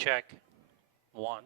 Check. One.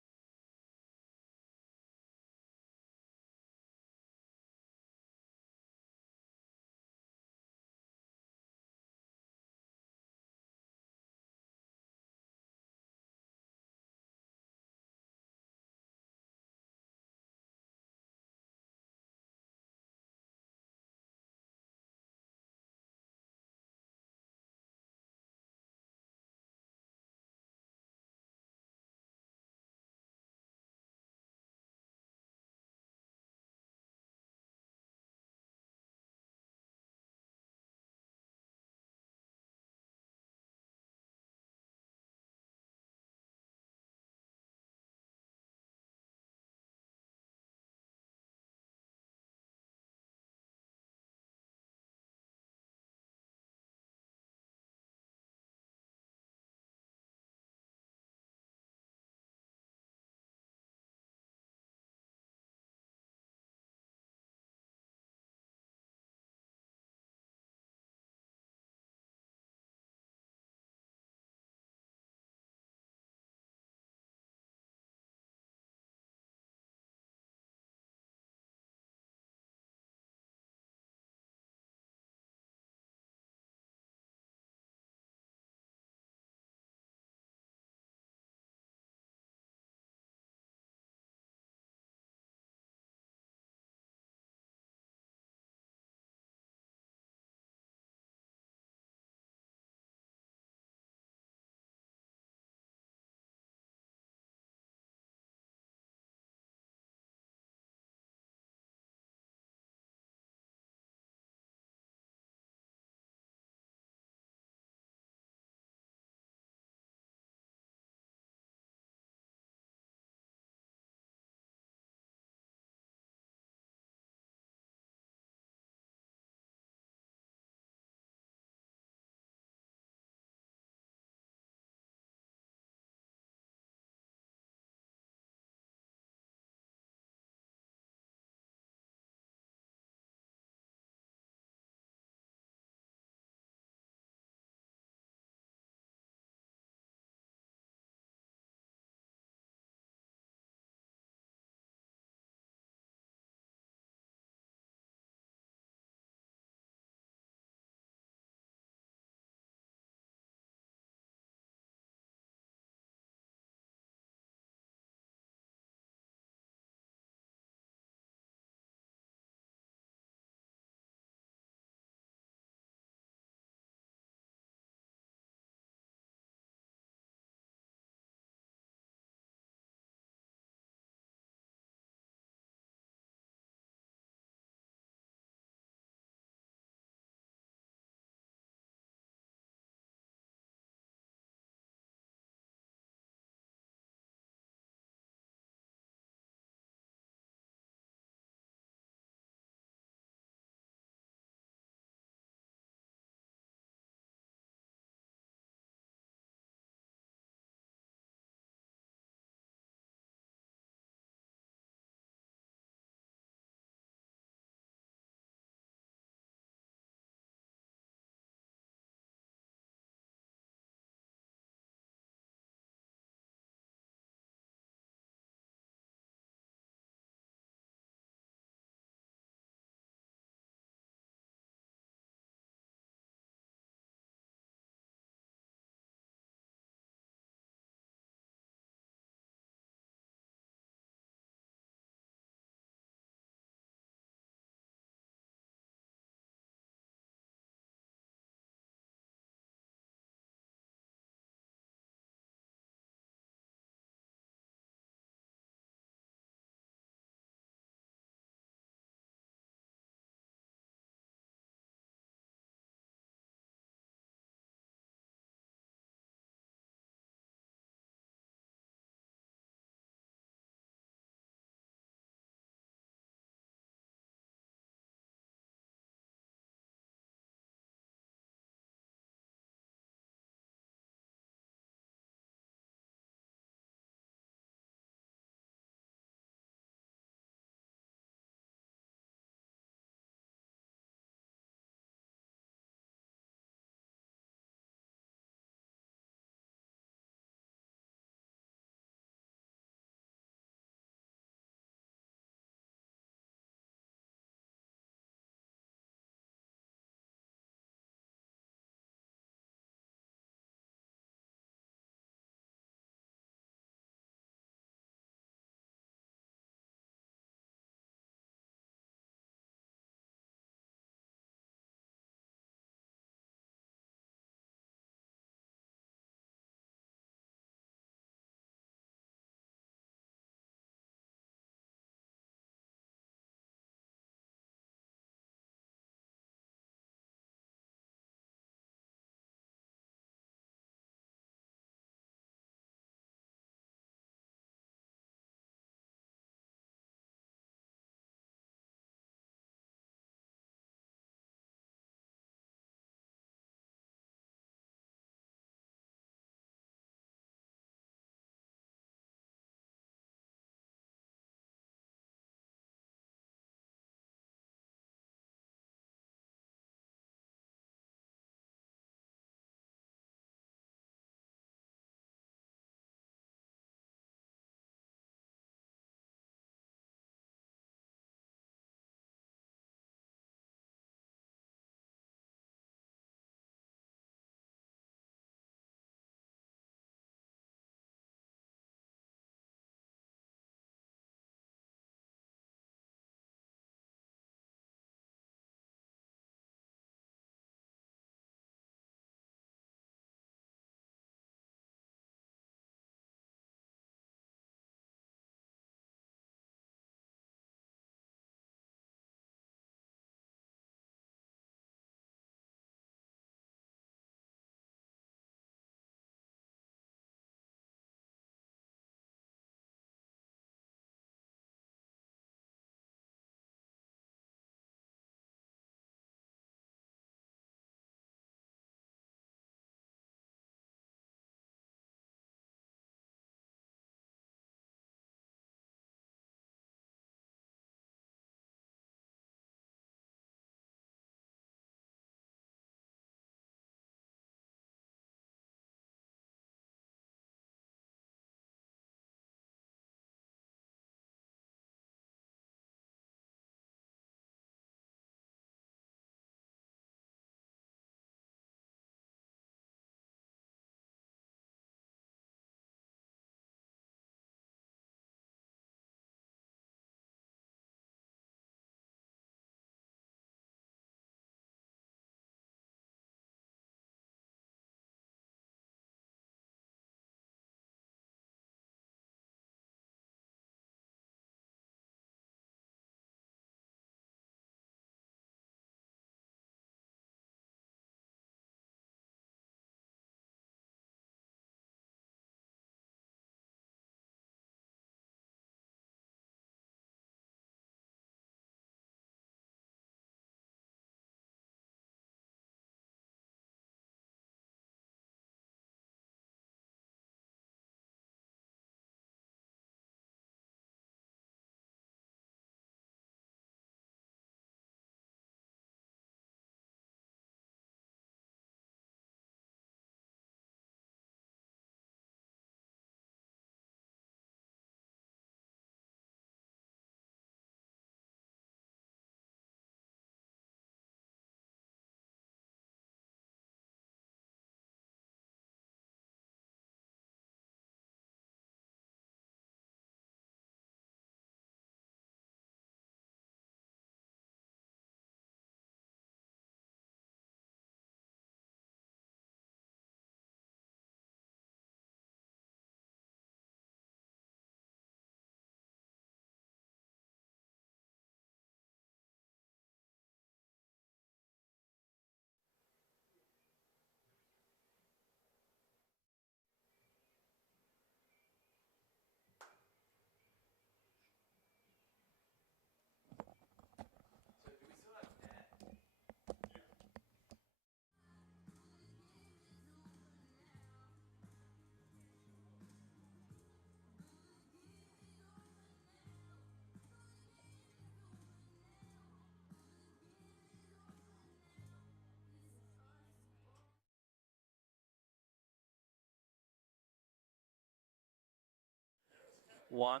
1,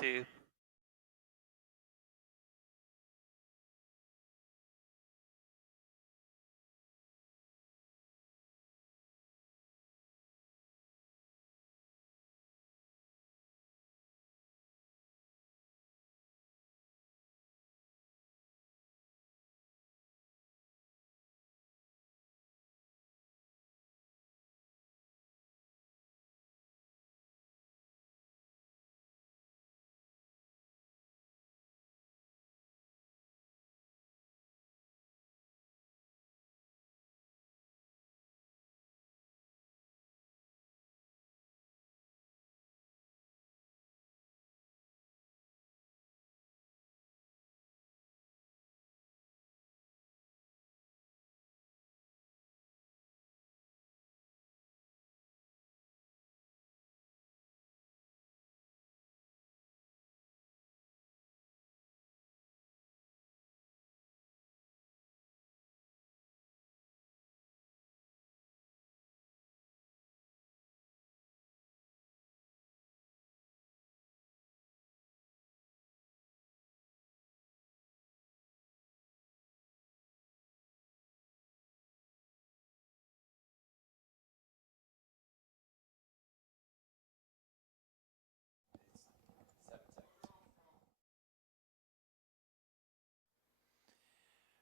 2.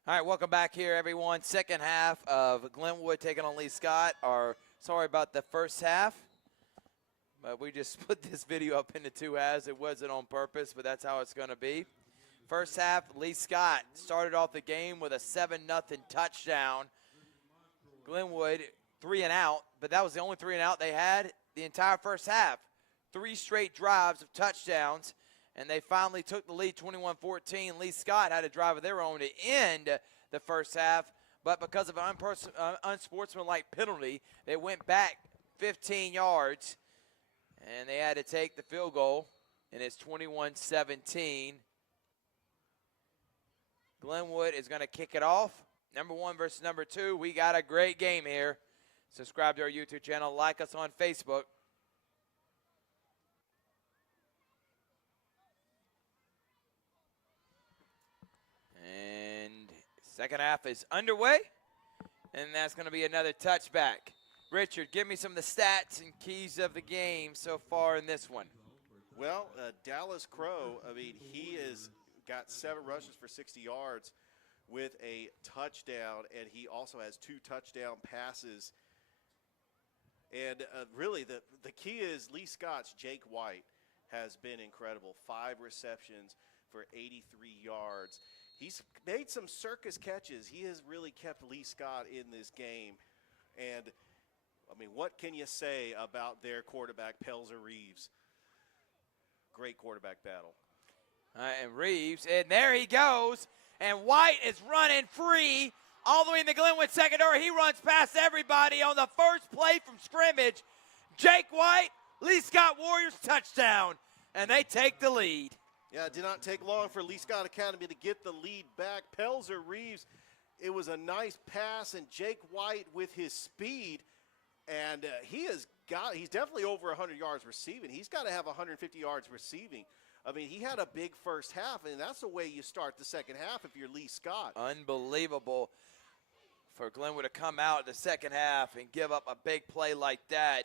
All right, welcome back here, everyone. Second half of Glenwood taking on Lee Scott. Sorry about the first half, but we just split this video up into two halves. It wasn't on purpose, but that's how it's going to be. First half, Lee Scott started off the game with a 7-0 touchdown. Glenwood 3 and out, but that was the only 3 and out they had the entire first half. 3 straight drives of touchdowns. And they finally took the lead 21-14. Lee Scott had a drive of their own to end the first half, but because of an unsportsmanlike penalty, they went back 15 yards, and they had to take the field goal, and it's 21-17. Glenwood is going to kick it off. Number 1 versus number 2. We got a great game here. Subscribe to our YouTube channel. Like us on Facebook. And second half is underway, and that's going to be another touchback. Richard, give me some of the stats and keys of the game so far in this one. Well, Dallas Crow, he has got 7 rushes for 60 yards with a touchdown, and he also has 2 touchdown passes. And really, the key is Lee Scott's Jake White has been incredible. 5 receptions for 83 yards. He's made some circus catches. He has really kept Lee Scott in this game. And, what can you say about their quarterback, Pelzer Reeves? Great quarterback battle. And Reeves, and there he goes. And White is running free all the way in the Glenwood secondary. He runs past everybody on the first play from scrimmage. Jake White, Lee Scott Warriors touchdown. And they take the lead. Yeah, it did not take long for Lee Scott Academy to get the lead back. Pelzer Reeves, it was a nice pass, and Jake White with his speed, and he's definitely over 100 yards receiving. He's got to have 150 yards receiving. He had a big first half, and that's the way you start the second half if you're Lee Scott. Unbelievable for Glenwood to come out in the second half and give up a big play like that.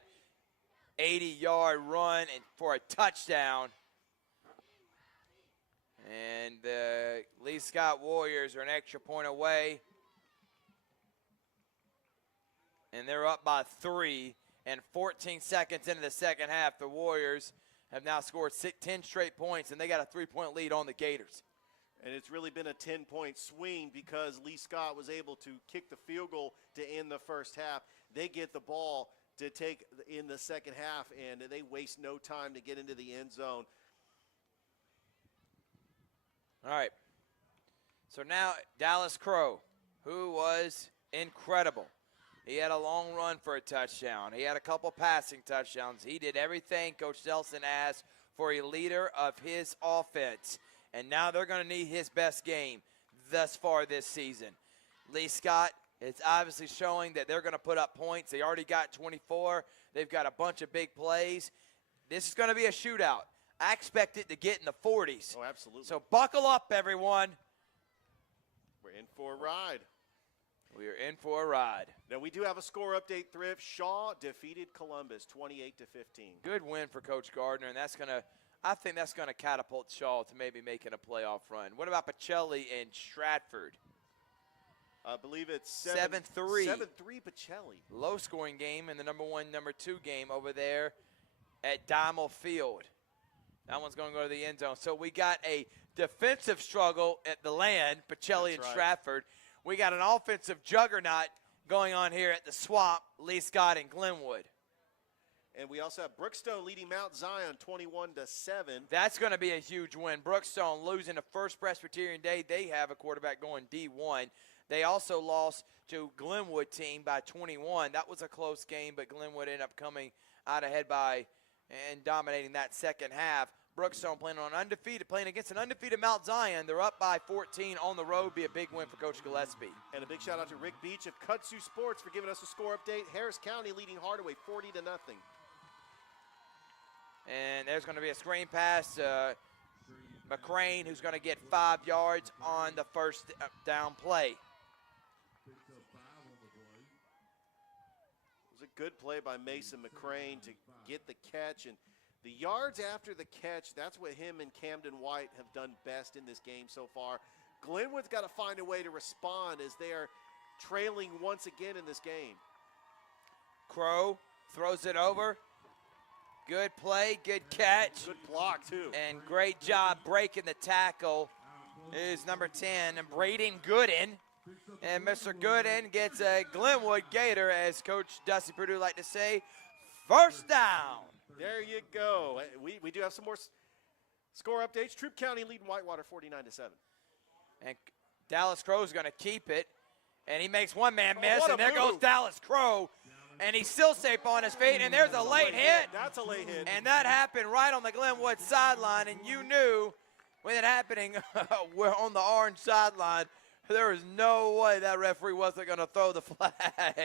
80-yard run and for a touchdown. And the Lee Scott Warriors are an extra point away. And they're up by 3. And 14 seconds into the second half, the Warriors have now scored 10 straight points, and they got a 3-point lead on the Gators. And it's really been a 10-point swing because Lee Scott was able to kick the field goal to end the first half. They get the ball to take in the second half, and they waste no time to get into the end zone. All right, so now Dallas Crow, who was incredible. He had a long run for a touchdown. He had a couple passing touchdowns. He did everything Coach Delson asked for a leader of his offense. And now they're going to need his best game thus far this season. Lee Scott, it's obviously showing that they're going to put up points. They already got 24. They've got a bunch of big plays. This is going to be a shootout. I expect it to get in the 40s. Oh, absolutely. So buckle up, everyone. We're in for a ride. We are in for a ride. Now, we do have a score update, Thrift. Shaw defeated Columbus 28-15. Good win for Coach Gardner, and I think that's going to catapult Shaw to maybe making a playoff run. What about Pacelli and Stratford? I believe it's 7-3. 7-3 Pacelli. Low-scoring game in the number 1, number 2 game over there at Diamond Field. That one's going to go to the end zone. So we got a defensive struggle at the land, Pacelli and Stratford. We got an offensive juggernaut going on here at the Swamp, Lee Scott and Glenwood. And we also have Brookstone leading Mount Zion 21-7. That's going to be a huge win. Brookstone losing the First Presbyterian Day. They have a quarterback going D1. They also lost to Glenwood team by 21. That was a close game, but Glenwood ended up coming out ahead by and dominating that second half. Brookstone playing against an undefeated Mount Zion. They're up by 14 on the road. Be a big win for Coach Gillespie. And a big shout out to Rick Beach of Kudzu Sports for giving us a score update. Harris County leading Hardaway 40-0. And there's going to be a screen pass. McCrane, who's going to get 5 yards on the first down play. It was a good play by Mason McCrane to get the catch. And the yards after the catch, that's what him and Camden White have done best in this game so far. Glenwood's got to find a way to respond as they are trailing once again in this game. Crow throws it over. Good play, good catch. Good block, too. And great job breaking the tackle is number 10, Braden Gooden. And Mr. Gooden gets a Glenwood Gator, as Coach Dusty Purdue like to say, first down. There you go. We do have some more score updates. Troop County leading Whitewater 49-7. And Dallas Crow's going to keep it. And he makes one man miss, and there move. goes Dallas Crow. And he's still safe on his feet, and there's a late hit. That's a late hit. And that happened right on the Glenwood sideline, and you knew when it happening we're on the orange sideline, there was no way that referee wasn't going to throw the flag.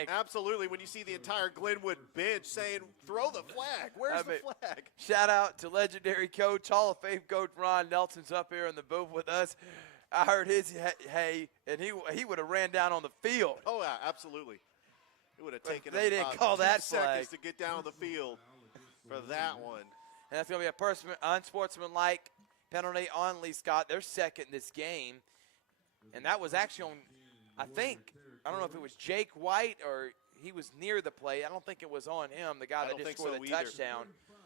Absolutely. When you see the entire Glenwood bench saying, throw the flag. Where's the flag? Shout out to legendary coach, Hall of Fame coach Ron Nelson's up here in the booth with us. I heard his hey, and he would have ran down on the field. Oh, yeah, absolutely. It would have taken they didn't call 2 that seconds flag to get down on the field for that one. And that's going to be a unsportsmanlike penalty on Lee Scott. They're second in this game. And that was actually on, I don't know if it was Jake White or he was near the play. I don't think it was on him, the guy that just scored the touchdown.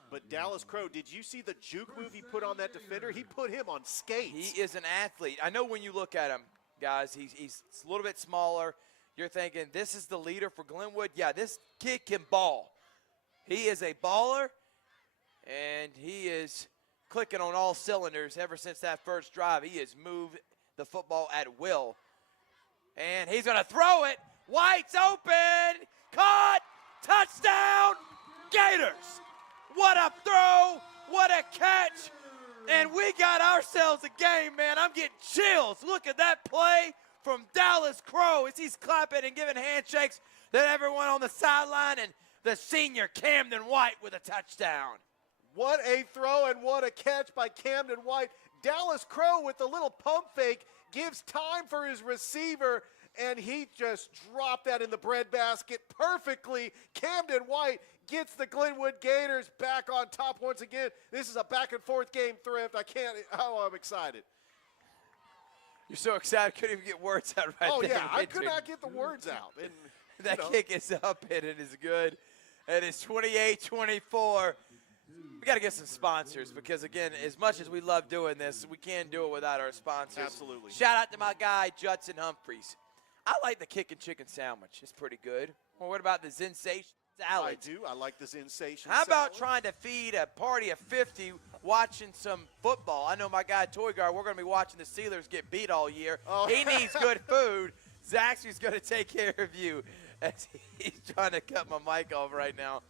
But Dallas Crow, did you see the juke move he put on that defender? He put him on skates. He is an athlete. I know when you look at him, guys, he's a little bit smaller. You're thinking, this is the leader for Glenwood? Yeah, this kid can ball. He is a baller, and he is clicking on all cylinders ever since that first drive. He has moved the football at will. And he's going to throw it. White's open. Caught. Touchdown. Gators. What a throw. What a catch. And we got ourselves a game, man. I'm getting chills. Look at that play from Dallas Crow as he's clapping and giving handshakes to everyone on the sideline, and the senior Camden White with a touchdown. What a throw and what a catch by Camden White. Dallas Crow with the little pump fake gives time for his receiver, and he just dropped that in the breadbasket perfectly. Camden White gets the Glenwood Gators back on top once again. This is a back-and-forth game, Thrift. I'm excited. You're so excited, couldn't even get words out right there. Oh, yeah, I could not get the words out. And, that kick is up, and it is good. It is 28-24. We got to get some sponsors because, again, as much as we love doing this, we can't do it without our sponsors. Absolutely. Shout out to my guy, Judson Humphreys. I like the kick and chicken sandwich. It's pretty good. Well, what about the Zensation salad? I do. I like the Zensation How about salad. trying to feed a party of 50 watching some football? I know my guy, Toygar, we're going to be watching the Steelers get beat all year. Oh. He needs good food. Zaxby's going to take care of you as he's trying to cut my mic off right now.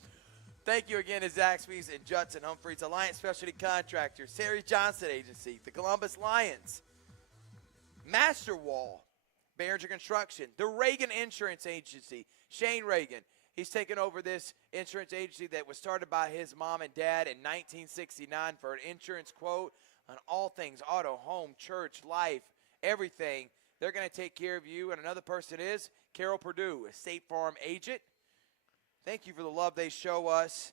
Thank you again to Zaxby's and Judson Humphreys, Alliance Specialty Contractors, Terry Johnson Agency, the Columbus Lions, Master Wall, Barringer Construction, the Reagan Insurance Agency, Shane Reagan. He's taken over this insurance agency that was started by his mom and dad in 1969 for an insurance quote on all things auto, home, church, life, everything. They're going to take care of you. And another person is Carol Perdue, a State Farm agent. Thank you for the love they show us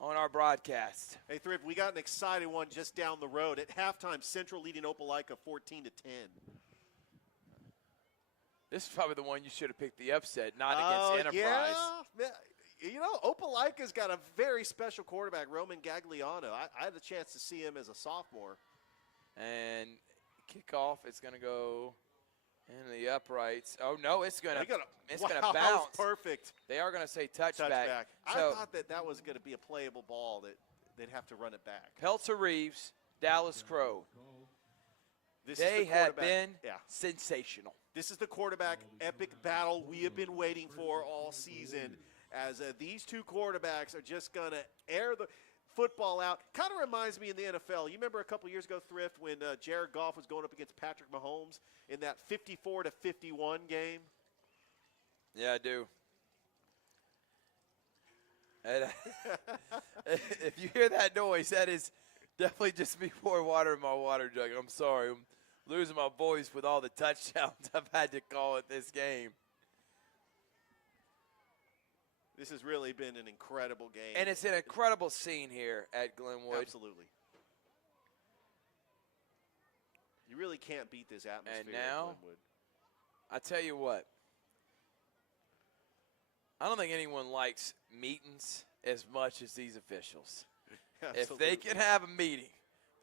on our broadcast. Hey, Thrift, we got an exciting one just down the road. At halftime, Central leading Opelika 14-10. This is probably the one you should have picked the upset, not against Enterprise. Yeah. You know, Opelika's got a very special quarterback, Roman Gagliano. I had the chance to see him as a sophomore. And kickoff is going to go into the uprights. Oh, no, it's going to bounce. That was perfect. They are going to say touchback. I thought that was going to be a playable ball, that they'd have to run it back. Pelzer Reeves, Dallas Crow. They have been sensational. This is the quarterback epic battle we have been waiting for all season, as these two quarterbacks are just going to air the football out. Kind of reminds me in the NFL. You remember a couple years ago, Thrift, when Jared Goff was going up against Patrick Mahomes in that 54-51 game? Yeah, I do. And, if you hear that noise, that is definitely just me pouring water in my water jug. I'm sorry. I'm losing my voice with all the touchdowns I've had to call at this game. This has really been an incredible game. And it's an incredible scene here at Glenwood. Absolutely. You really can't beat this atmosphere and now, at Glenwood. I tell you what, I don't think anyone likes meetings as much as these officials. If they can have a meeting,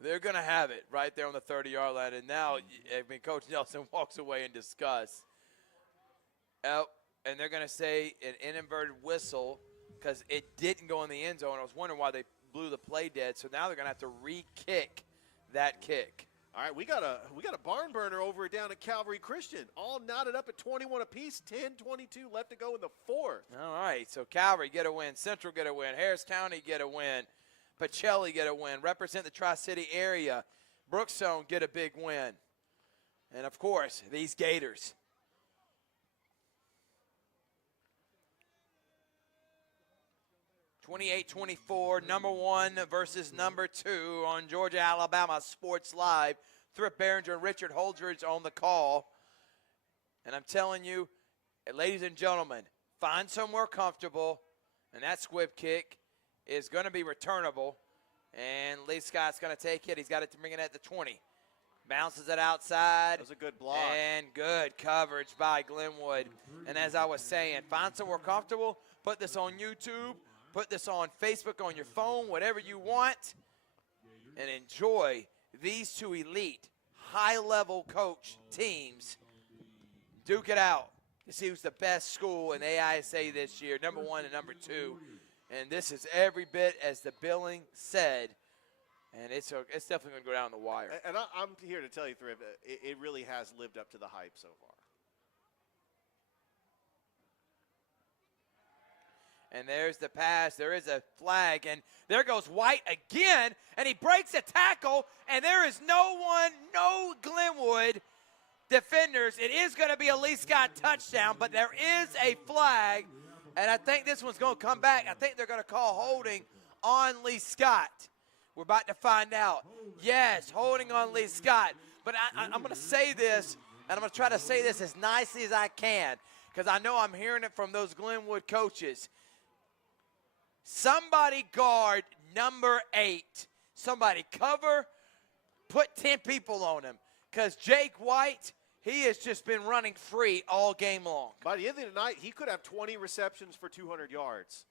they're going to have it right there on the 30-yard line. And now, Coach Nelson walks away in disgust. And they're going to say an inverted whistle because it didn't go in the end zone. I was wondering why they blew the play dead. So now they're going to have to re-kick that kick. All right, we got a barn burner over down at Calvary Christian, all knotted up at 21 apiece, 10-22 left to go in the fourth. All right, so Calvary get a win, Central get a win, Harris County get a win, Pacelli get a win, represent the Tri-City area, Brookstone get a big win, and of course these Gators. (28-24), number 1 versus number 2 on Georgia Alabama Sports Live. Thrift, Barringer, and Richard Holdridge on the call. And I'm telling you, ladies and gentlemen, find somewhere comfortable, and that squib kick is going to be returnable. And Lee Scott's going to take it. He's got it to bring it at the 20. Bounces it outside. That was a good block. And good coverage by Glenwood. And as I was saying, find somewhere comfortable. Put this on YouTube. Put this on Facebook, on your phone, whatever you want, and enjoy these two elite, high-level coach teams duke it out to see who's the best school in AISA this year, number 1 and number 2. And this is every bit as the billing said, and it's definitely going to go down the wire. And I'm here to tell you, Thrift, it really has lived up to the hype so far. And there's the pass. There is a flag. And there goes White again. And he breaks a tackle. And there is no Glenwood defenders. It is going to be a Lee Scott touchdown. But there is a flag. And I think this one's going to come back. I think they're going to call holding on Lee Scott. We're about to find out. Yes, holding on Lee Scott. But I'm going to say this. And I'm going to try to say this as nicely as I can. Because I know I'm hearing it from those Glenwood coaches. Somebody guard number 8. Somebody cover, put 10 people on him. Because Jake White, he has just been running free all game long. By the end of the night, he could have 20 receptions for 200 yards.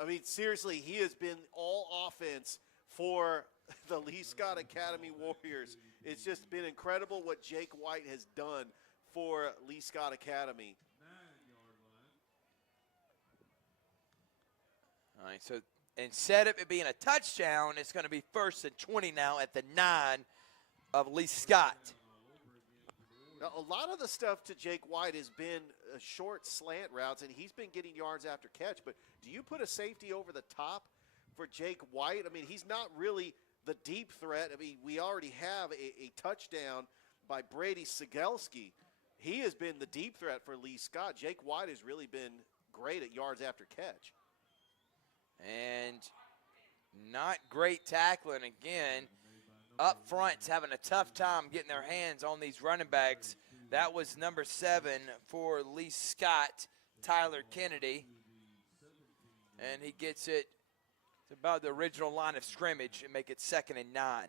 I mean, seriously, he has been all offense for the Lee Scott Academy Warriors. It's just been incredible what Jake White has done for Lee Scott Academy. All right, so instead of it being a touchdown, it's going to be 1st and 20 now at the 9 of Lee Scott. Now, a lot of the stuff to Jake White has been short slant routes, and he's been getting yards after catch. But do you put a safety over the top for Jake White? I mean, he's not really the deep threat. I mean, we already have a touchdown by Brady Sigelski. He has been the deep threat for Lee Scott. Jake White has really been great at yards after catch. And not great tackling again. Up front's having a tough time getting their hands on these running backs. That was number 7 for Lee Scott, Tyler Kennedy. And he gets it to about the original line of scrimmage and make it 2nd and 9.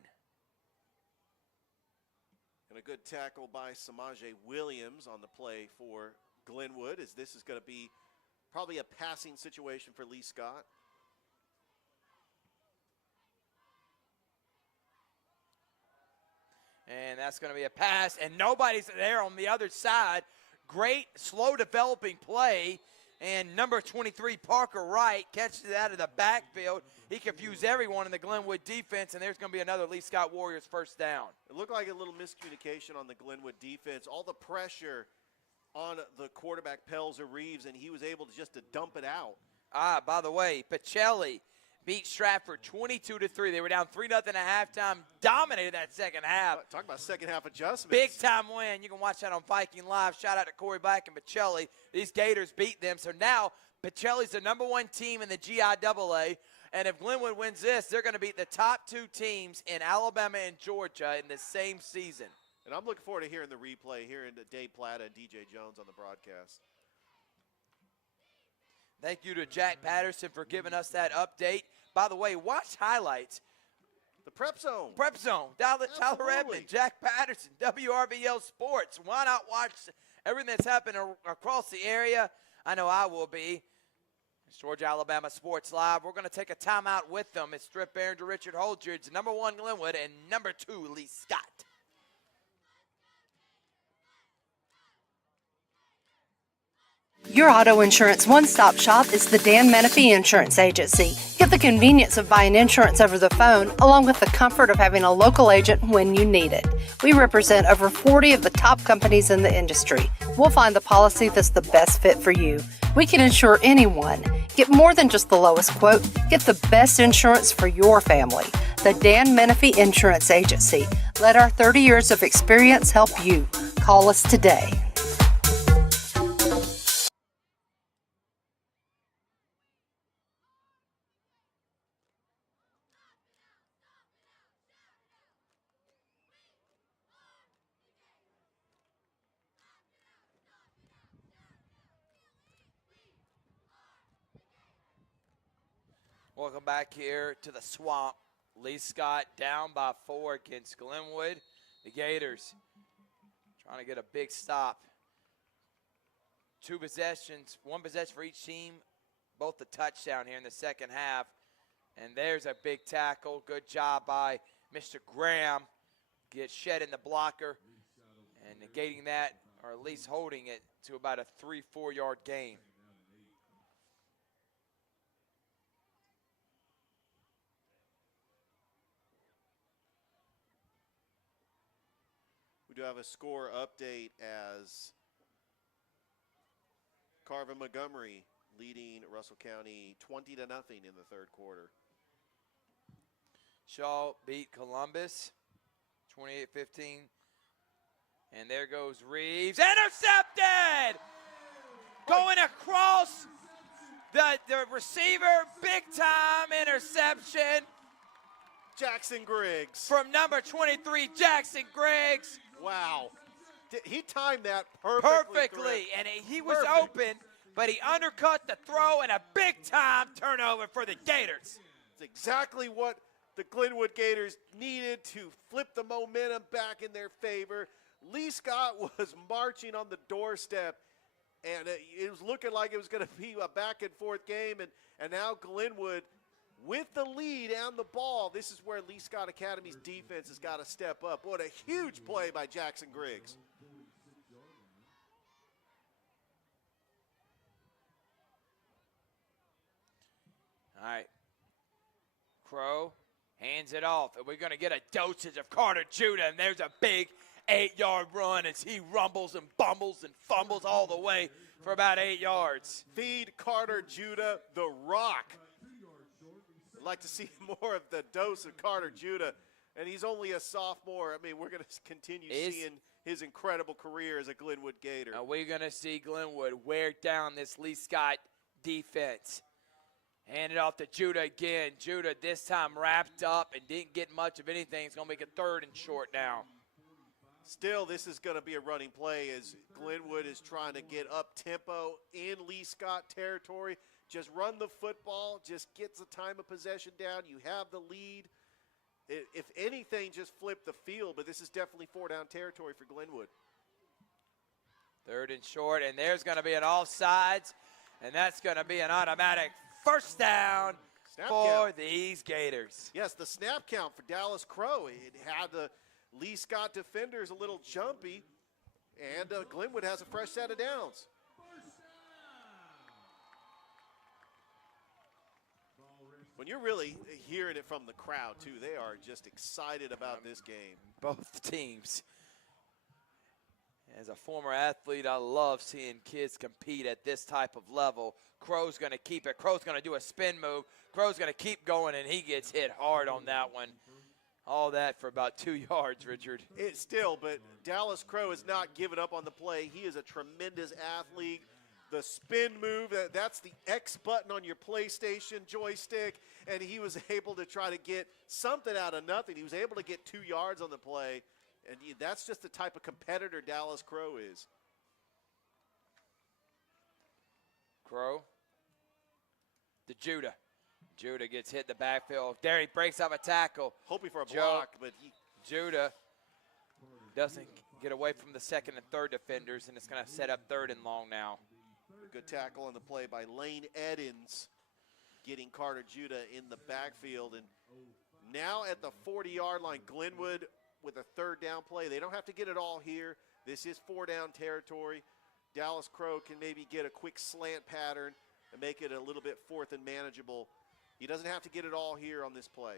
And a good tackle by Samaje Williams on the play for Glenwood, as this is going to be probably a passing situation for Lee Scott. And that's going to be a pass, and nobody's there on the other side. Great, slow developing play, and number 23, Parker Wright, catches it out of the backfield. He confused everyone in the Glenwood defense, and there's going to be another Lee Scott Warriors first down. It looked like a little miscommunication on the Glenwood defense. All the pressure on the quarterback, Pelzer Reeves, and he was able to just dump it out. By the way, Pacelli beat Stratford 22-3. They were down 3-0 at halftime, dominated that second half. Talk about second half adjustments. Big time win. You can watch that on Viking Live. Shout out to Corey Black and Pacelli. These Gators beat them. So now Pacelli's the number 1 team in the GIAA. And if Glenwood wins this, they're going to beat the top 2 teams in Alabama and Georgia in the same season. And I'm looking forward to hearing the replay, hearing Dave Plata and DJ Jones on the broadcast. Thank you to Jack Patterson for giving us that update. By the way, watch highlights. The Prep Zone. Prep Zone. Tyler Edmond, Jack Patterson, WRBL Sports. Why not watch everything that's happening across the area? I know I will be. It's Georgia Alabama Sports Live. We're going to take a timeout with them. It's Thrift, Barringer, Richard Holdridge, number 1 Glenwood, and number 2 Lee Scott. Your auto insurance one-stop shop is the Dan Menifee Insurance Agency. Get the convenience of buying insurance over the phone, along with the comfort of having a local agent when you need it. We represent over 40 of the top companies in the industry. We'll find the policy that's the best fit for you. We can insure anyone. Get more than just the lowest quote. Get the best insurance for your family. The Dan Menifee Insurance Agency. Let our 30 years of experience help you. Call us today. Welcome back here to the Swamp. Lee Scott down by 4 against Glenwood. The Gators trying to get a big stop. 2 possessions, 1 possession for each team, both the touchdown here in the second half. And there's a big tackle. Good job by Mr. Graham. Gets shed in the blocker and negating that, or at least holding it to about a 3-4 yard gain. We do have a score update as Carvin Montgomery leading Russell County 20-0 in the third quarter. Shaw beat Columbus 28-15. And there goes Reeves. Intercepted! Going across the receiver. Big time interception. Jackson Griggs. From number 23, Jackson Griggs. Wow. He timed that Perfectly. And he was open, but he undercut the throw and a big time turnover for the Gators. It's exactly what the Glenwood Gators needed to flip the momentum back in their favor. Lee Scott was marching on the doorstep, and it was looking like it was going to be a back-and-forth game, and now Glenwood with the lead and the ball. This is where Lee Scott Academy's defense has got to step up. What a huge play by Jackson Griggs. All right. Crow hands it off, and we're going to get a dosage of Carter Judah, and there's a big 8-yard run as he rumbles and bumbles and fumbles all the way for about 8 yards. Feed Carter Judah the rock. I'd like to see more of the dose of Carter Judah, and he's only a sophomore. I mean, we're going to continue seeing his incredible career as a Glenwood Gator. We're going to see Glenwood wear down this Lee Scott defense. Hand it off to Judah again. Judah this time wrapped up and didn't get much of anything. It's going to make it 3rd and short now. Still, this is going to be a running play as Glenwood is trying to get up tempo in Lee Scott territory. Just run the football, just gets the time of possession down. You have the lead. If anything, just flip the field, but this is definitely 4-down territory for Glenwood. 3rd and short, and there's going to be an offsides, and that's going to be an automatic 1st down Snap for count. these Gators. Yes, the snap count for Dallas Crow. It had the Lee Scott defenders a little jumpy, and Glenwood has a fresh set of downs. When you're really hearing it from the crowd, too, they are just excited about this game. Both teams. As a former athlete, I love seeing kids compete at this type of level. Crow's going to keep it. Crow's going to do a spin move. Crow's going to keep going, and he gets hit hard on that one. All that for about 2 yards, Richard. It's still, but Dallas Crow is not giving up on the play. He is a tremendous athlete. The spin move, that's the X button on your PlayStation joystick, and he was able to try to get something out of nothing. He was able to get 2 yards on the play, and that's just the type of competitor Dallas Crow is. Crow to Judah. Judah gets hit in the backfield. There he breaks up a tackle. Hoping for a block, but Judah doesn't get away from the 2nd and 3rd defenders, and it's going to set up 3rd and long now. Good tackle on the play by Lane Eddins, getting Carter Judah in the backfield. And now at the 40-yard line, Glenwood with a 3rd down play. They don't have to get it all here. This is 4-down territory. Dallas Crow can maybe get a quick slant pattern and make it a little bit 4th and manageable. He doesn't have to get it all here on this play.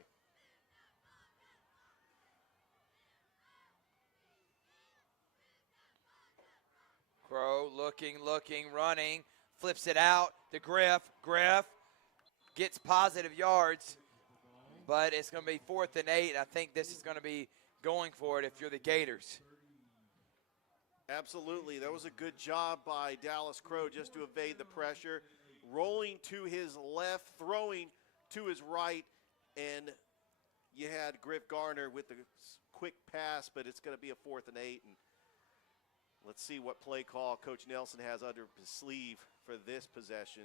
Crow looking, running, flips it out to Griff. Griff gets positive yards, but it's going to be 4th and 8. I think this is going to be going for it if you're the Gators. Absolutely. That was a good job by Dallas Crow just to evade the pressure. Rolling to his left, throwing to his right, and you had Griff Garner with the quick pass, but it's going to be a 4th and 8. And let's see what play call Coach Nelson has under his sleeve for this possession.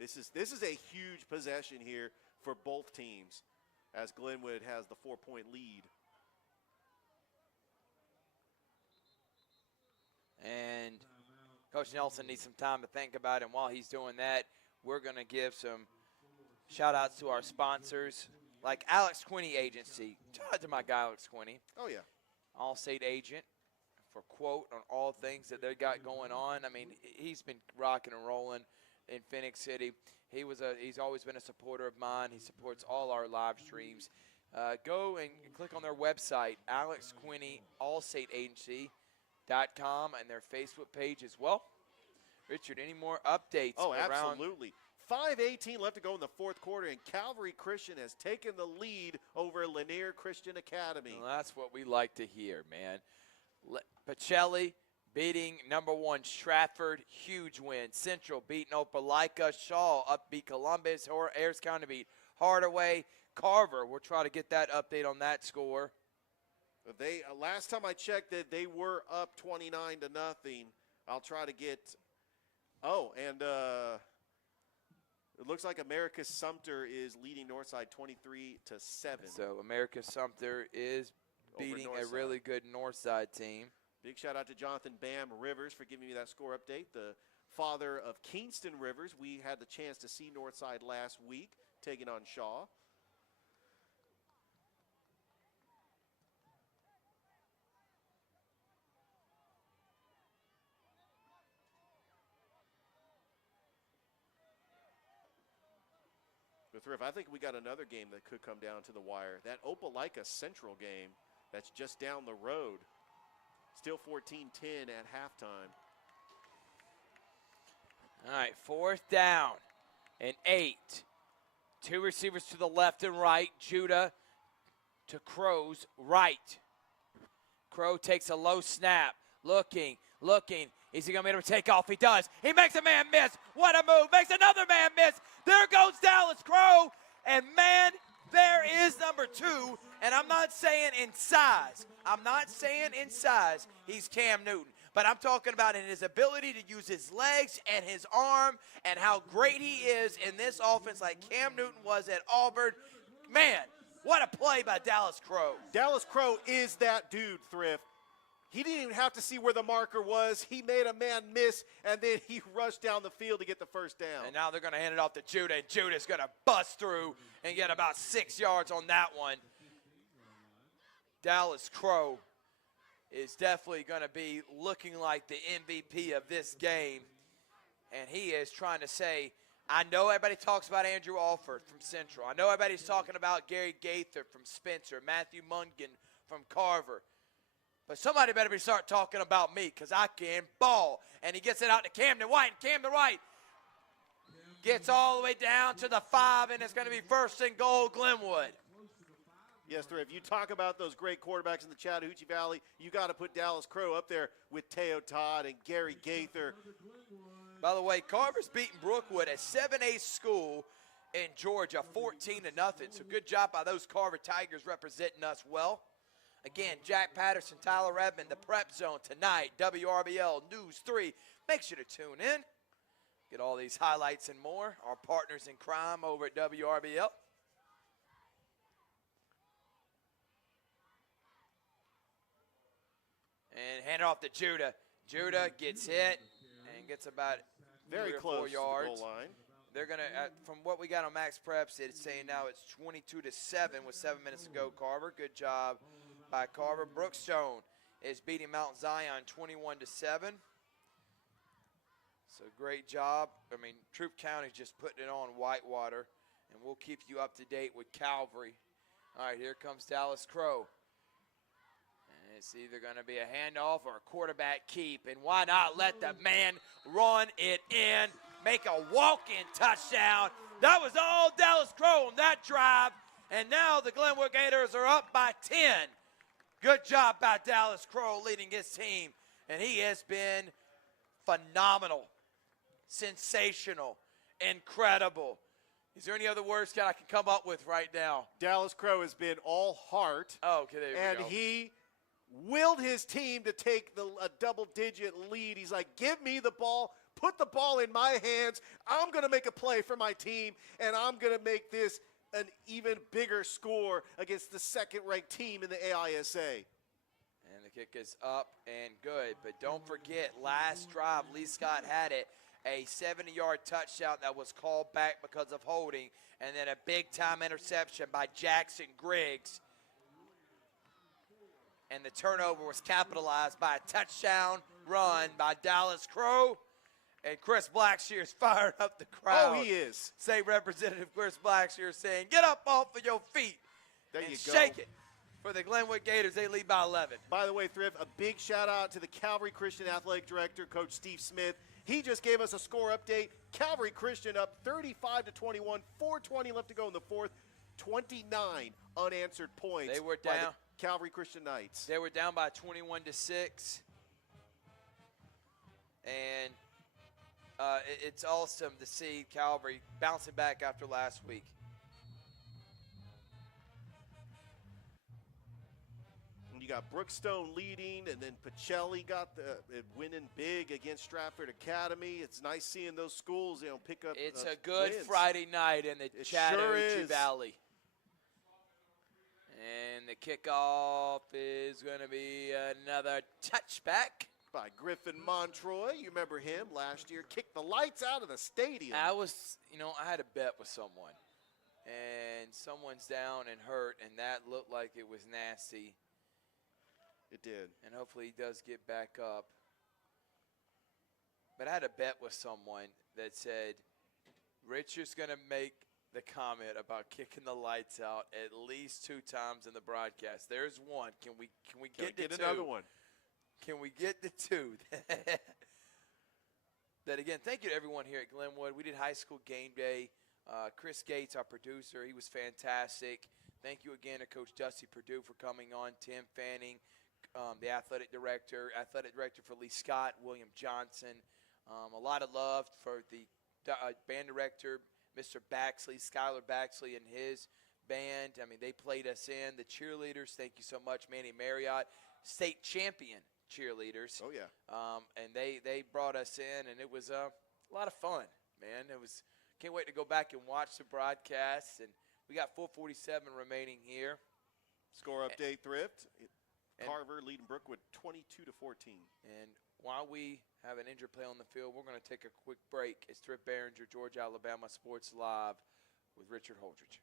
This is a huge possession here for both teams as Glenwood has the 4-point lead. And Coach Nelson needs some time to think about it. And while he's doing that, we're going to give some shout-outs to our sponsors, like Alex Quinney Agency. Shout out to my guy, Alex Quinney. Oh, yeah. All-state agent for quote on all things that they got going on. I mean, he's been rocking and rolling in Phoenix City. He's always been a supporter of mine. He supports all our live streams. Go and click on their website, Alex Quinney All-State Agency.com, and their Facebook page as well. Richard, any more updates? Oh, absolutely. 5:18 left to go in the 4th quarter, and Calvary Christian has taken the lead over Lanier Christian Academy. Well, that's what we like to hear, man. Pacelli beating #1 Stratford, huge win. Central beating Opelika. Shaw beat Columbus. Ayers County beat Hardaway. Carver, we'll try to get that update on that score. They last time I checked, that they were up 29-0. I'll try to get. Oh, and it looks like America Sumter is leading Northside 23-7. So America Sumter is beating a really good Northside team. Big shout out to Jonathan Bam Rivers for giving me that score update. The father of Kingston Rivers. We had the chance to see Northside last week taking on Shaw. The Thrift, I think we got another game that could come down to the wire. That Opelika Central game that's just down the road. Still 14-10 at halftime. All right, 4th down and 8. 2 receivers to the left and right. Judah to Crow's right. Crow takes a low snap. Looking Is he going to be able to take off? He does. He makes a man miss. What a move. Makes another man miss. There goes Dallas Crow. And, man, there is number 2. And I'm not saying in size. I'm not saying in size he's Cam Newton. But I'm talking about in his ability to use his legs and his arm and how great he is in this offense like Cam Newton was at Auburn. Man, what a play by Dallas Crow. Dallas Crow is that dude, Thrift. He didn't even have to see where the marker was. He made a man miss, and then he rushed down the field to get the first down. And now they're going to hand it off to Judah, and Judah's going to bust through and get about 6 yards on that one. Dallas Crow is definitely going to be looking like the MVP of this game. And he is trying to say, I know everybody talks about Andrew Alford from Central. I know everybody's talking about Gary Gaither from Spencer, Matthew Mungan from Carver. But somebody better be start talking about me because I can ball. And he gets it out to Camden White. And Camden White gets all the way down to the 5, and it's going to be first and goal, Glenwood. Yes, Thrift. You talk about those great quarterbacks in the Chattahoochee Valley. You got to put Dallas Crow up there with Teo Todd and Gary Gaither. By the way, Carver's beating Brookwood, a 7A school in Georgia, 14-0. So good job by those Carver Tigers representing us well. Again, Jack Patterson, Tyler Redmond, the Prep Zone tonight, WRBL News 3. Make sure to tune in. Get all these highlights and more. Our partners in crime over at WRBL. And hand it off to Judah. Judah gets hit and gets about Very 3 or close 4 yards. to the goal line. They're going to, from what we got on Max Preps, it's saying now it's 22-7 with 7 minutes to go, Carver. Good job by Carver. Brookstone is beating Mount Zion 21-7. So great job. I mean, Troup County's just putting it on Whitewater, and we'll keep you up to date with Calvary. All right, here comes Dallas Crow. And it's either going to be a handoff or a quarterback keep, and why not let the man run it in, make a walk-in touchdown. That was all Dallas Crow on that drive, and now the Glenwood Gators are up by 10. Good job by Dallas Crow leading his team, and he has been phenomenal, sensational, incredible. Is there any other words that I can come up with right now? Dallas Crow has been all heart. Oh, okay, there we go. And he willed his team to take a double-digit lead. He's like, give me the ball, put the ball in my hands. I'm going to make a play for my team, and I'm going to make this an even bigger score against the second-ranked team in the AISA. And the kick is up and good. But don't forget, last drive, Lee Scott had it. A 70-yard touchdown that was called back because of holding. And then a big-time interception by Jackson Griggs. And the turnover was capitalized by a touchdown run by Dallas Crow. And Chris Blackshear's firing up the crowd. Oh, he is. State Representative Chris Blackshear saying, get up off of your feet There and you go. shake it. For the Glenwood Gators, they lead by 11. By the way, Thrift, a big shout-out to the Calvary Christian Athletic Director, Coach Steve Smith. He just gave us a score update. Calvary Christian up 35-21, 4:20 left to go in the fourth, 29 unanswered points. They were by down. the Calvary Christian Knights. They were down by 21-6. And it's awesome to see Calvary bouncing back after last week. And you got Brookstone leading, and then Pacelli got the winning big against Stratford Academy. It's nice seeing those schools, pick up. It's a good wins. Friday night in the It Chattahoochee sure is. Valley. And the kickoff is going to be another touchback. By Griffin Montroy. You remember him last year. Kicked the lights out of the stadium. I had a bet with someone. And someone's down and hurt, and that looked like it was nasty. It did. And hopefully he does get back up. But I had a bet with someone that said, Richard's going to make the comment about kicking the lights out at least 2 times in the broadcast. There's one. Can we get to 2? Another one? Can we get to 2? That again, thank you to everyone here at Glenwood. We did high school game day. Chris Gates, our producer, he was fantastic. Thank you again to Coach Dusty Perdue for coming on. Tim Fanning, the athletic director for Lee Scott, William Johnson. A lot of love for the band director, Mr. Baxley, Skylar Baxley, and his band. I mean, they played us in. The cheerleaders, thank you so much, Manny Marriott, state champion cheerleaders. Oh, yeah. And they brought us in, and it was a lot of fun, man. Can't wait to go back and watch the broadcast. And we got 4:47 remaining here. Score update, Thrift. Carver leading Brookwood 22-14. And while we have an injured player on the field, we're going to take a quick break. It's Thrift, Barringer, Georgia Alabama Sports Live with Richard Holdridge.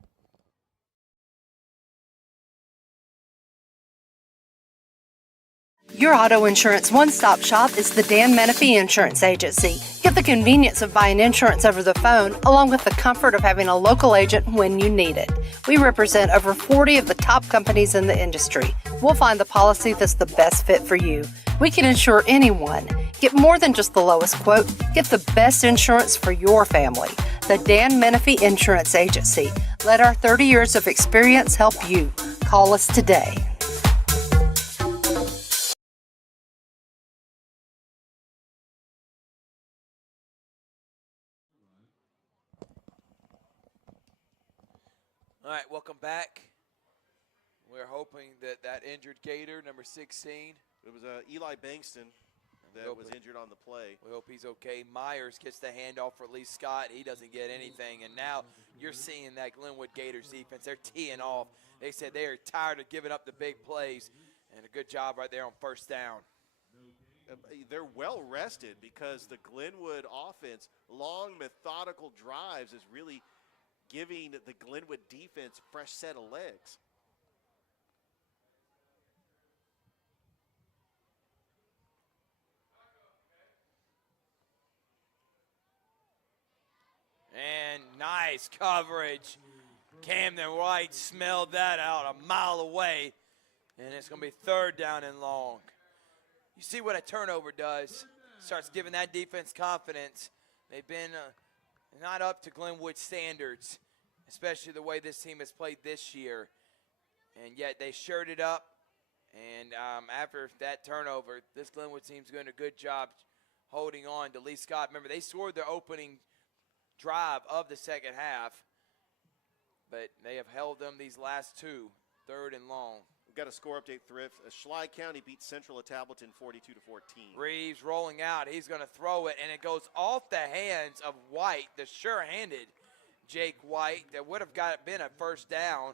Your auto insurance one-stop shop is the Dan Menifee Insurance Agency. Get the convenience of buying insurance over the phone, along with the comfort of having a local agent when you need it. We represent over 40 of the top companies in the industry. We'll find the policy that's the best fit for you. We can insure anyone. Get more than just the lowest quote. Get the best insurance for your family. The Dan Menifee Insurance Agency. Let our 30 years of experience help you. Call us today. All right, welcome back. We're hoping that injured Gator, number 16. It was Eli Bankston that was injured on the play. We hope he's okay. Myers gets the handoff for Lee Scott. He doesn't get anything. And now you're seeing that Glenwood Gators defense. They're teeing off. They said they are tired of giving up the big plays. And a good job right there on first down. They're well rested because the Glenwood offense, long methodical drives, is really giving the Glenwood defense a fresh set of legs. And nice coverage. Camden White smelled that out a mile away. And it's going to be third down and long. You see what a turnover does. Starts giving that defense confidence. They've been not up to Glenwood standards, especially the way this team has played this year. And yet they shirred it up. And after that turnover, this Glenwood team's doing a good job holding on to Lee Scott. Remember, they scored their opening drive of the second half, but they have held them these last two, third and long. We've got a score update, Thrift. Schley County beats Central of Tableton 42-14. Reeves rolling out. He's going to throw it, and it goes off the hands of White, the sure-handed Jake White. That would have been a first down.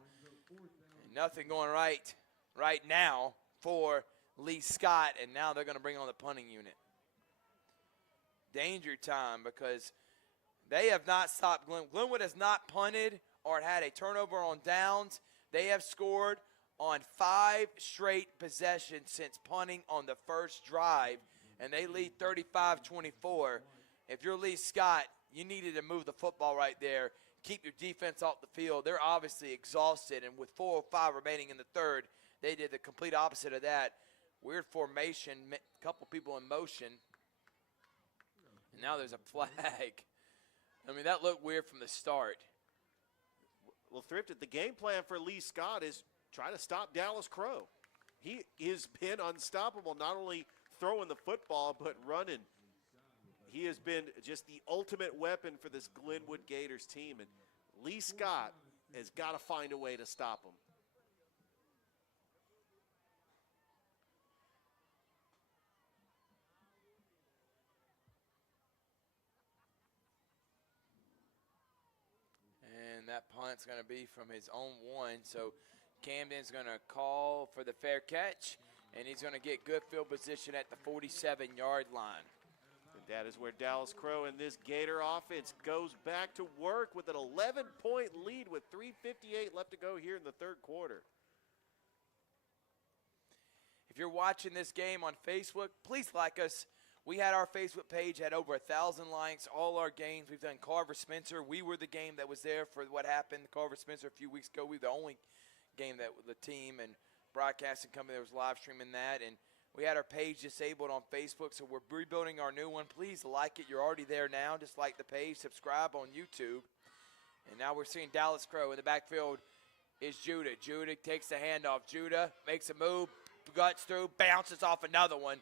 Nothing going right now for Lee Scott, and now they're going to bring on the punting unit. Danger time because they have not stopped. Glenwood has not punted or had a turnover on downs. They have scored on 5 straight possessions since punting on the first drive, and they lead 35-24. If you're Lee Scott, you needed to move the football right there, keep your defense off the field. They're obviously exhausted, and with 4:05 remaining in the third, they did the complete opposite of that. Weird formation, a couple people in motion, and now there's a flag. I mean, that looked weird from the start. Well, Thrifted, the game plan for Lee Scott is try to stop Dallas Crow. He has been unstoppable, not only throwing the football, but running. He has been just the ultimate weapon for this Glenwood Gators team, and Lee Scott has got to find a way to stop him. And that punt's going to be from his own one. So Camden's going to call for the fair catch, and he's going to get good field position at the 47-yard line. And that is where Dallas Crow and this Gator offense goes back to work with an 11-point lead with 3:58 left to go here in the third quarter. If you're watching this game on Facebook, please like us. We had our Facebook page, had over 1,000 likes, all our games. We've done Carver Spencer. We were the game that was there for what happened Carver Spencer a few weeks ago. We were the only game that the team and broadcasting company that was live streaming that. And we had our page disabled on Facebook, so we're rebuilding our new one. Please like it. You're already there now. Just like the page. Subscribe on YouTube. And now we're seeing Dallas Crow in the backfield is Judah. Judah takes the handoff. Judah makes a move, guts through, bounces off another one.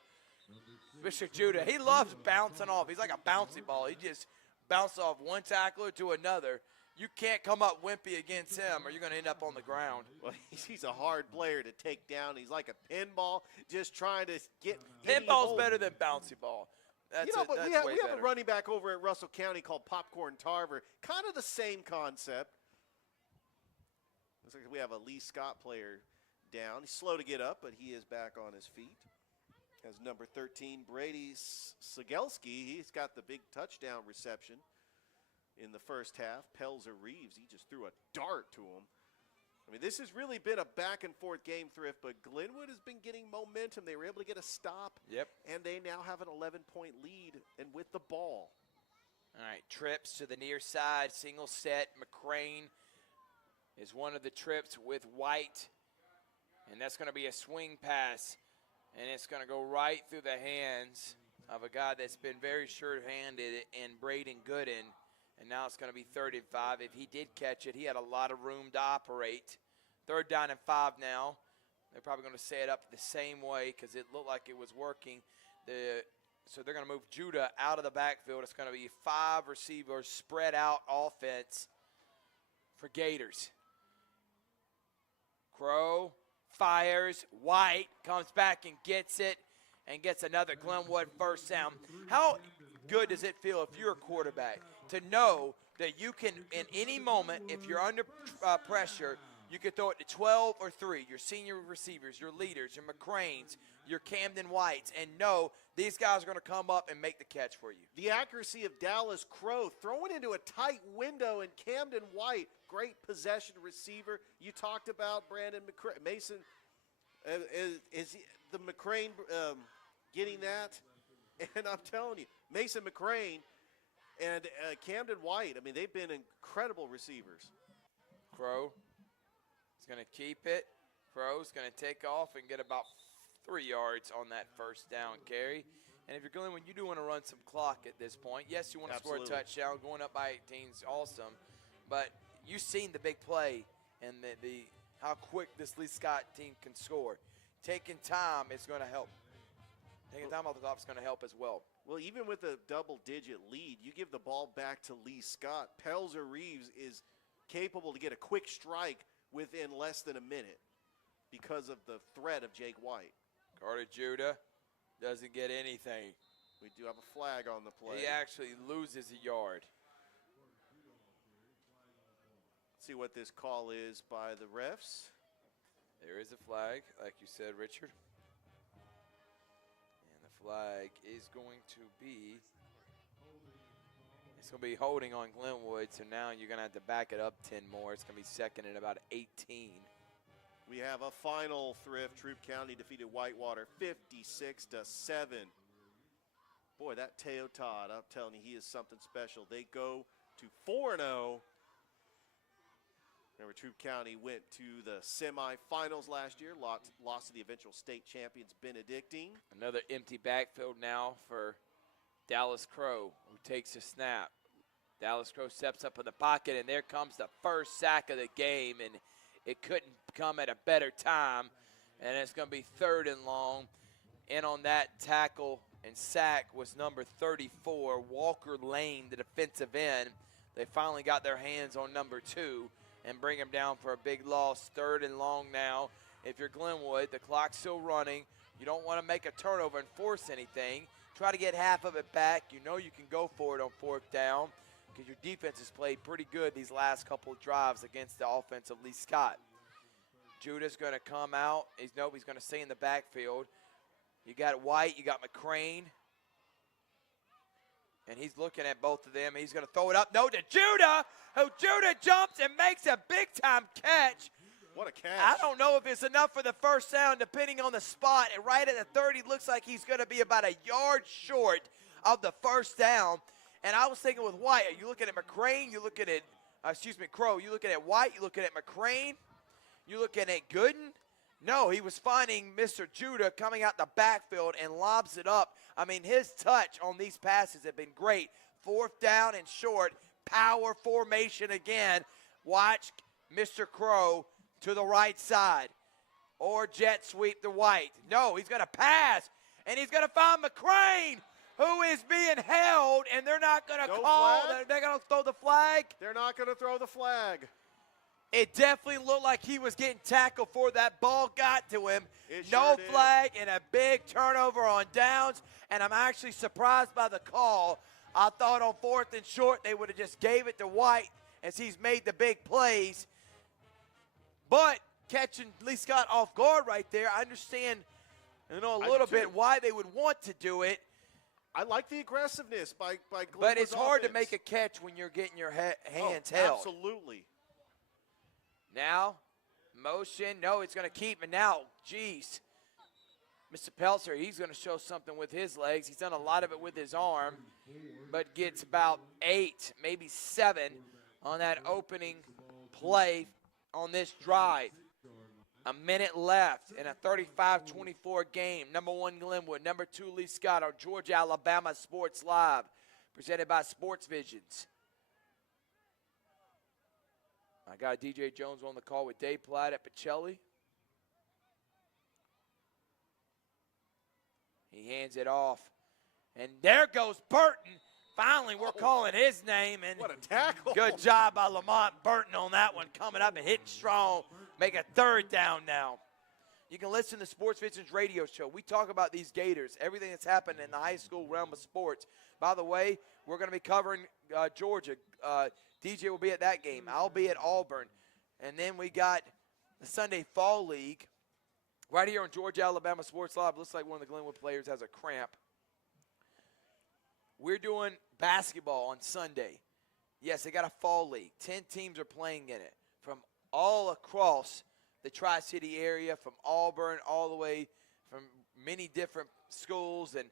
Mr. Judah, he loves bouncing off. He's like a bouncy ball. He just bounces off one tackler to another. You can't come up wimpy against him or you're going to end up on the ground. Well, he's a hard player to take down. He's like a pinball, just trying to get. Pinball's better than bouncy ball. That's but we that's have a running back over at Russell County called Popcorn Tarver. Kind of the same concept. Looks like we have a Lee Scott player down. He's slow to get up, but he is back on his feet. As number 13, Brady Sigelski, he's got the big touchdown reception in the first half. Pelzer Reeves, he just threw a dart to him. I mean, this has really been a back-and-forth game, Thrift, but Glenwood has been getting momentum. They were able to get a stop, and they now have an 11-point lead and with the ball. All right, trips to the near side, single set. McCrane is one of the trips with White, and that's going to be a swing pass, and it's going to go right through the hands of a guy that's been very sure-handed in Braden Gooden. And now it's going to be 3rd and 5. If he did catch it, he had a lot of room to operate. 3rd down and 5 now. They're probably going to set it up the same way because it looked like it was working. So they're going to move Judah out of the backfield. It's going to be 5 receivers, spread out offense for Gators. Crow fires. White comes back and gets it and gets another Glenwood first down. How good does it feel if you're a quarterback to know that you can, in any moment, if you're under pressure, you can throw it to 12 or 3, your senior receivers, your leaders, your McCranes, your Camden Whites, and know these guys are going to come up and make the catch for you. The accuracy of Dallas Crow, throwing into a tight window, and Camden White, great possession receiver. You talked about Brandon Mason. Is the McCrane getting that? And I'm telling you, Mason McCrane and Camden White, I mean, they've been incredible receivers. Crow is going to keep it. Crow's going to take off and get about 3 yards on that first down carry. And if you're going, when you do want to run some clock at this point, yes, you want to score a touchdown. Going up by 18 is awesome. But you've seen the big play and the how quick this Lee Scott team can score. Taking time is going to help. Taking time off the clock is going to help as well. Well, even with a double-digit lead, you give the ball back to Lee Scott. Pelzer Reeves is capable to get a quick strike within less than a minute because of the threat of Jake White. Carter Judah doesn't get anything. We do have a flag on the play. He actually loses a yard. Let's see what this call is by the refs. There is a flag, like you said, Richard. Flag is going to be, it's going to be holding on Glenwood, so now you're going to have to back it up 10 more. It's going to be second and about 18. We have a final Thrift. Troup County defeated Whitewater 56-7. Boy, that Teo Todd, I'm telling you, he is something special. They go to 4-0. Remember, Troup County went to the semifinals last year, lost to the eventual state champions Benedictine. Another empty backfield now for Dallas Crow, who takes a snap. Dallas Crow steps up in the pocket, and there comes the first sack of the game, and it couldn't come at a better time. And it's going to be 3rd and long. And on that tackle and sack was number 34, Walker Lane, the defensive end. They finally got their hands on number 2. And bring him down for a big loss. 3rd and long now. If you're Glenwood, the clock's still running. You don't want to make a turnover and force anything. Try to get half of it back. You know you can go for it on 4th down because your defense has played pretty good these last couple of drives against the offense of Lee Scott. Judah's going to come out. He's going to stay in the backfield. You got White. You got McCrane. And he's looking at both of them. He's going to throw it up. No, to Judah, who Judah jumps and makes a big-time catch. What a catch. I don't know if it's enough for the first down, depending on the spot. And right at the 30, looks like he's going to be about a yard short of the first down. And I was thinking with White, are you looking at McCrane? You looking at, Crow. You looking at White? You looking at McCrane? You looking at Gooden? No, he was finding Mr. Judah coming out the backfield and lobs it up. I mean, his touch on these passes have been great. 4th down and short, power formation again. Watch Mr. Crow to the right side. or jet sweep to White. No, he's going to pass, and he's going to find McCrane, who is being held, and they're not going to call. They're going to throw the flag. They're not going to throw the flag. It definitely looked like he was getting tackled before that ball got to him. No flag and a big turnover on downs, and I'm actually surprised by the call. I thought on 4th and short they would have just gave it to White as he's made the big plays. But catching Lee Scott off guard right there, I understand a little bit why they would want to do it. I like the aggressiveness by Glenwood's But it's hard offense. to make a catch when you're getting your hands held. Absolutely. Now, motion. No, it's going to keep. And now, geez, Mr. Pelzer, he's going to show something with his legs. He's done a lot of it with his arm, but gets about 8, maybe 7 on that opening play on this drive. A minute left in a 35-24 game. Number 1, Glenwood. Number 2, Lee Scott on Georgia Alabama Sports Live, presented by SportsVisions. I got DJ Jones on the call with Dave Platt at Pacelli. He hands it off. And there goes Burton. Finally, we're calling his name. And what a tackle. Good job by Lamont Burton on that one, coming up and hitting strong. Make a 3rd down now. You can listen to SportsVisions radio show. We talk about these Gators, everything that's happened in the high school realm of sports. By the way, we're going to be covering Georgia. DJ will be at that game. I'll be at Auburn. And then we got the Sunday Fall League right here on Georgia Alabama Sports Live. Looks like one of the Glenwood players has a cramp. We're doing basketball on Sunday. Yes, they got a fall league. 10 teams are playing in it from all across the Tri-City area, from Auburn all the way from many different schools. And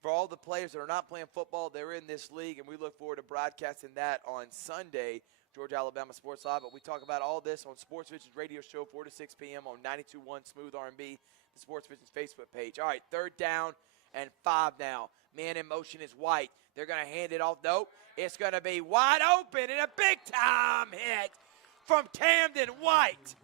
for all the players that are not playing football, they're in this league, and we look forward to broadcasting that on Sunday, Georgia Alabama Sports Live. But we talk about all this on SportsVisions radio show, 4 to 6 p.m. on 92.1 Smooth R&B, the SportsVisions Facebook page. All right, 3rd down and 5 now. Man in motion is White. They're going to hand it off. Nope. It's going to be wide open and a big-time hit from Camden White.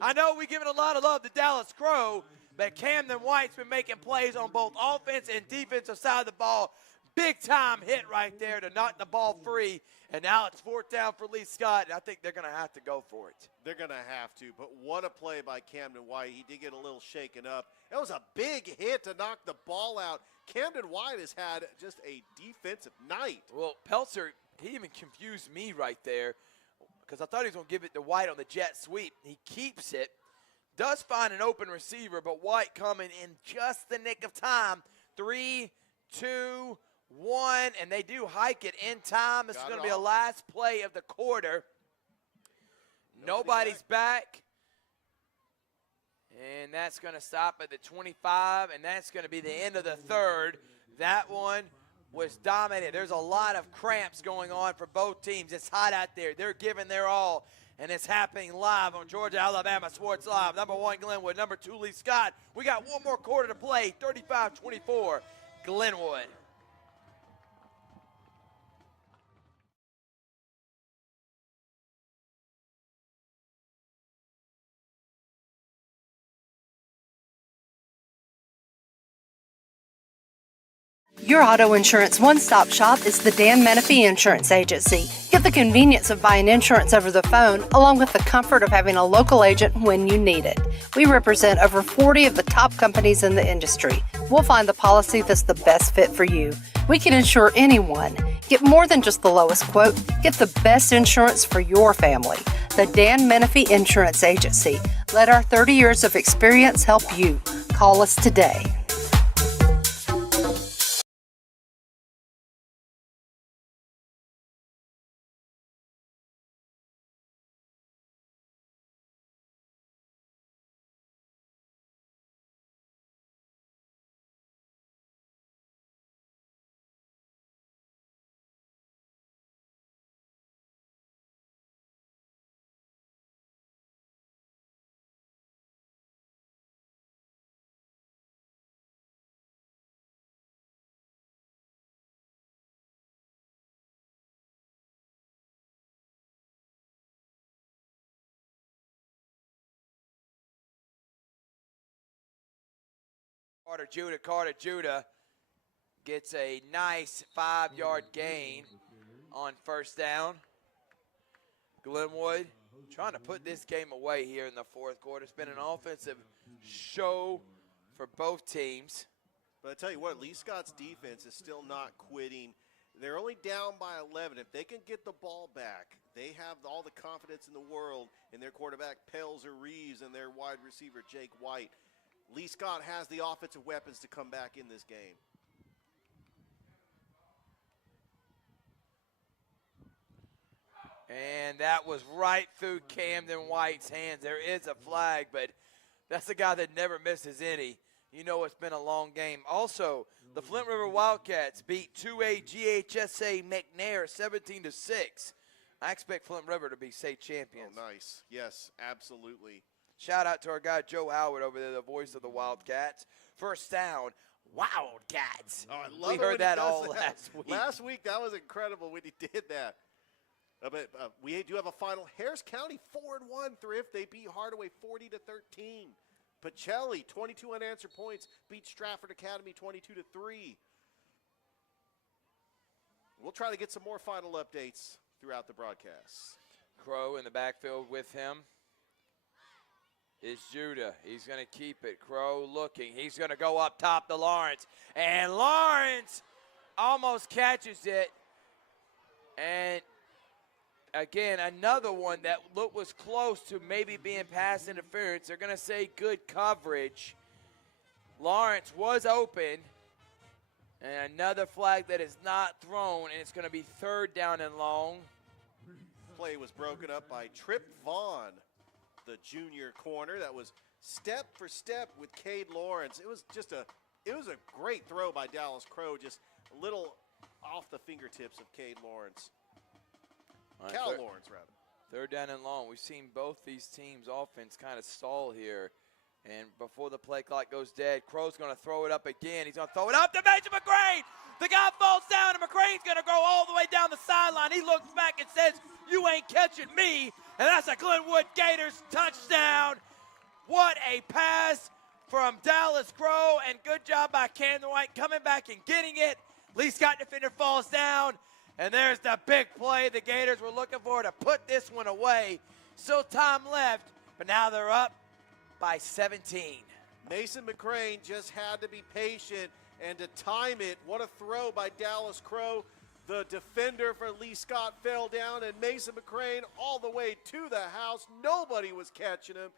I know we're giving a lot of love to Dallas Crow, but Camden White's been making plays on both offense and defensive side of the ball. Big-time hit right there to knock the ball free. And now it's 4th down for Lee Scott, and I think they're going to have to go for it. They're going to have to, but what a play by Camden White. He did get a little shaken up. That was a big hit to knock the ball out. Camden White has had just a defensive night. Well, Pelzer, he even confused me right there because I thought he was going to give it to White on the jet sweep. He keeps it, does find an open receiver, but White coming in just the nick of time. 3, 2, 1, and they do hike it in time. This is going to be a last play of the quarter. Nobody's back. And that's going to stop at the 25, and that's going to be the end of the 3rd. That one was dominated. There's a lot of cramps going on for both teams. It's hot out there. They're giving their all, and it's happening live on Georgia Alabama Sports Live. Number 1, Glenwood. Number 2, Lee Scott. We got one more quarter to play. 35-24, Glenwood. Your auto insurance one-stop shop is the Dan Menifee Insurance Agency. Get the convenience of buying insurance over the phone, along with the comfort of having a local agent when you need it. We represent over 40 of the top companies in the industry. We'll find the policy that's the best fit for you. We can insure anyone. Get more than just the lowest quote. Get the best insurance for your family. The Dan Menifee Insurance Agency. Let our 30 years of experience help you. Call us today. Carter Judah gets a nice 5-yard gain on first down. Glenwood trying to put this game away here in the fourth quarter. It's been an offensive show for both teams. But I tell you what, Lee Scott's defense is still not quitting. They're only down by 11. If they can get the ball back, they have all the confidence in the world in their quarterback, Pelzer Reeves, and their wide receiver, Jake White. Lee Scott has the offensive weapons to come back in this game. And that was right through Camden White's hands. There is a flag, but that's a guy that never misses any. You know it's been a long game. Also, the Flint River Wildcats beat 2A GHSA McNair 17-6. I expect Flint River to be state champions. Oh, nice. Yes, absolutely. Shout out to our guy Joe Howard over there, the voice of the Wildcats. First down, Wildcats. Oh, I love we it heard when he that does all that. last week. Last week, that was incredible when he did that. But we do have a final. Harris County 4-1 Thrift. They beat Hardaway 40-13. Pacelli, 22 unanswered points, beat Stratford Academy 22-3. We'll try to get some more final updates throughout the broadcast. Crow in the backfield with him is Judah. He's going to keep it. Crow looking. He's going to go up top to Lawrence. And Lawrence almost catches it. And again, another one that was close to maybe being pass interference. They're going to say good coverage. Lawrence was open. And another flag that is not thrown, and it's going to be third down and long. Play was broken up by Trip Vaughn, the junior corner. That was step for step with Cade Lawrence. It was a great throw by Dallas Crow, just a little off the fingertips of Cade Lawrence. Right, Cal Lawrence, rather. Third down and long. We've seen both these teams' offense kind of stall here. And before the play clock goes dead, Crow's going to throw it up again. He's going to throw it up to Major McCrane. The guy falls down, and McCrane's going to go all the way down the sideline. He looks back and says, "You ain't catching me." And that's a Glenwood Gators touchdown. What a pass from Dallas Crow, and good job by Camden White coming back and getting it. Lee Scott defender falls down, and there's the big play the Gators were looking for to put this one away. Still time left, but now they're up by 17. Mason McCrane just had to be patient and to time it. What a throw by Dallas Crow. The defender for Lee Scott fell down, and Mason McCrane all the way to the house. Nobody was catching him.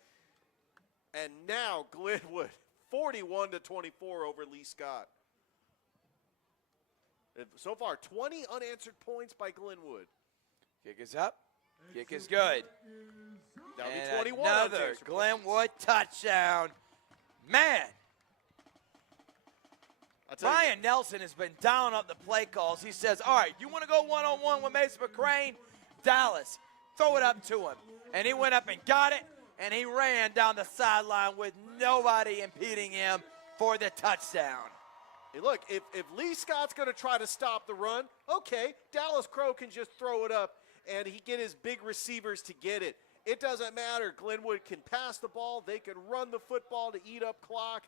And now Glenwood 41-24 over Lee Scott. So far, 20 unanswered points by Glenwood. Kick is up. Kick is good. That'll be And 21 another unanswered Glenwood touchdown. Man, I'll tell you, Ryan Nelson has been dialing up the play calls. He says, all right, you want to go one-on-one with Mason McCrane? Dallas, throw it up to him. And he went up and got it, and he ran down the sideline with nobody impeding him for the touchdown. hey, look, if Lee Scott's going to try to stop the run, okay, Dallas Crow can just throw it up, and he get his big receivers to get it. It doesn't matter. Glenwood can pass the ball. They can run the football to eat up clock.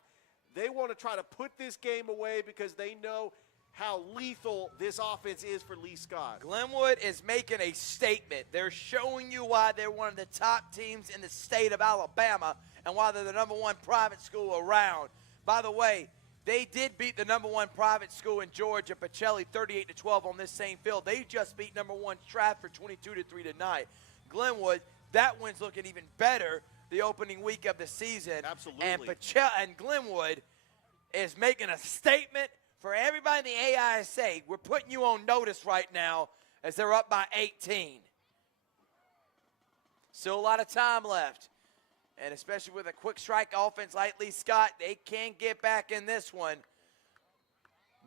They want to try to put this game away because they know how lethal this offense is for Lee Scott. Glenwood is making a statement. They're showing you why they're one of the top teams in the state of Alabama and why they're the #1 private school around. By the way, they did beat the #1 private school in Georgia, Pacelli, 38-12 on this same field. They just beat #1 Stratford 22-3 tonight. Glenwood, that one's looking even better the opening week of the season. Absolutely. And Glenwood is making a statement for everybody in the AISA. We're putting you on notice right now as they're up by 18. Still a lot of time left. And especially with a quick strike offense like Lee Scott, they can get back in this one.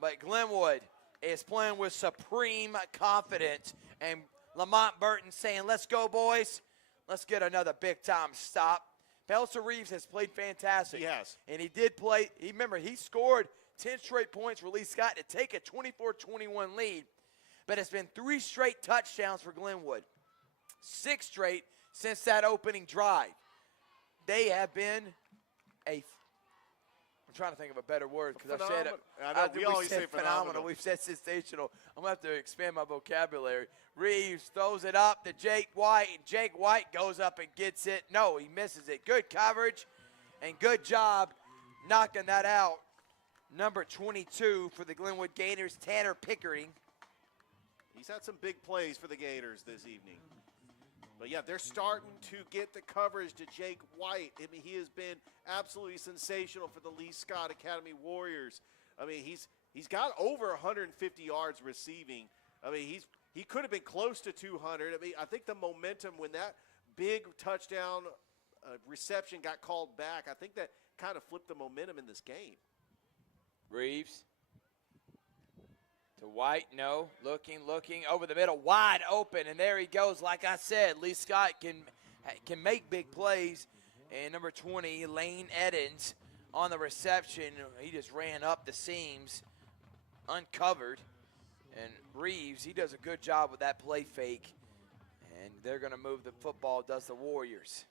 But Glenwood is playing with supreme confidence. And Lamont Burton saying, let's go, boys. Let's get another big-time stop. Pelzer Reeves has played fantastic. He has. And he did play. Remember, he scored 10 straight points for Lee Scott to take a 24-21 lead. But it's been 3 straight touchdowns for Glenwood. 6 straight since that opening drive. They have been I'm trying to think of a better word because I've said it. I know, we always say phenomenal. We've said sensational. I'm going to have to expand my vocabulary. Reeves throws it up to Jake White, and Jake White goes up and gets it. No, he misses it. Good coverage and good job knocking that out. Number 22 for the Glenwood Gators, Tanner Pickering. He's had some big plays for the Gators this evening. But, yeah, they're starting to get the coverage to Jake White. I mean, he has been absolutely sensational for the Lee Scott Academy Warriors. I mean, he's got over 150 yards receiving. I mean, he could have been close to 200. I mean, I think the momentum when that big touchdown reception got called back, I think that kind of flipped the momentum in this game. Reeves to White, no, looking, over the middle, wide open, and there he goes. Like I said, Lee Scott can make big plays. And number 20, Lane Eddins on the reception. He just ran up the seams, uncovered. And Reeves, he does a good job with that play fake. And they're going to move the football, does the Warriors.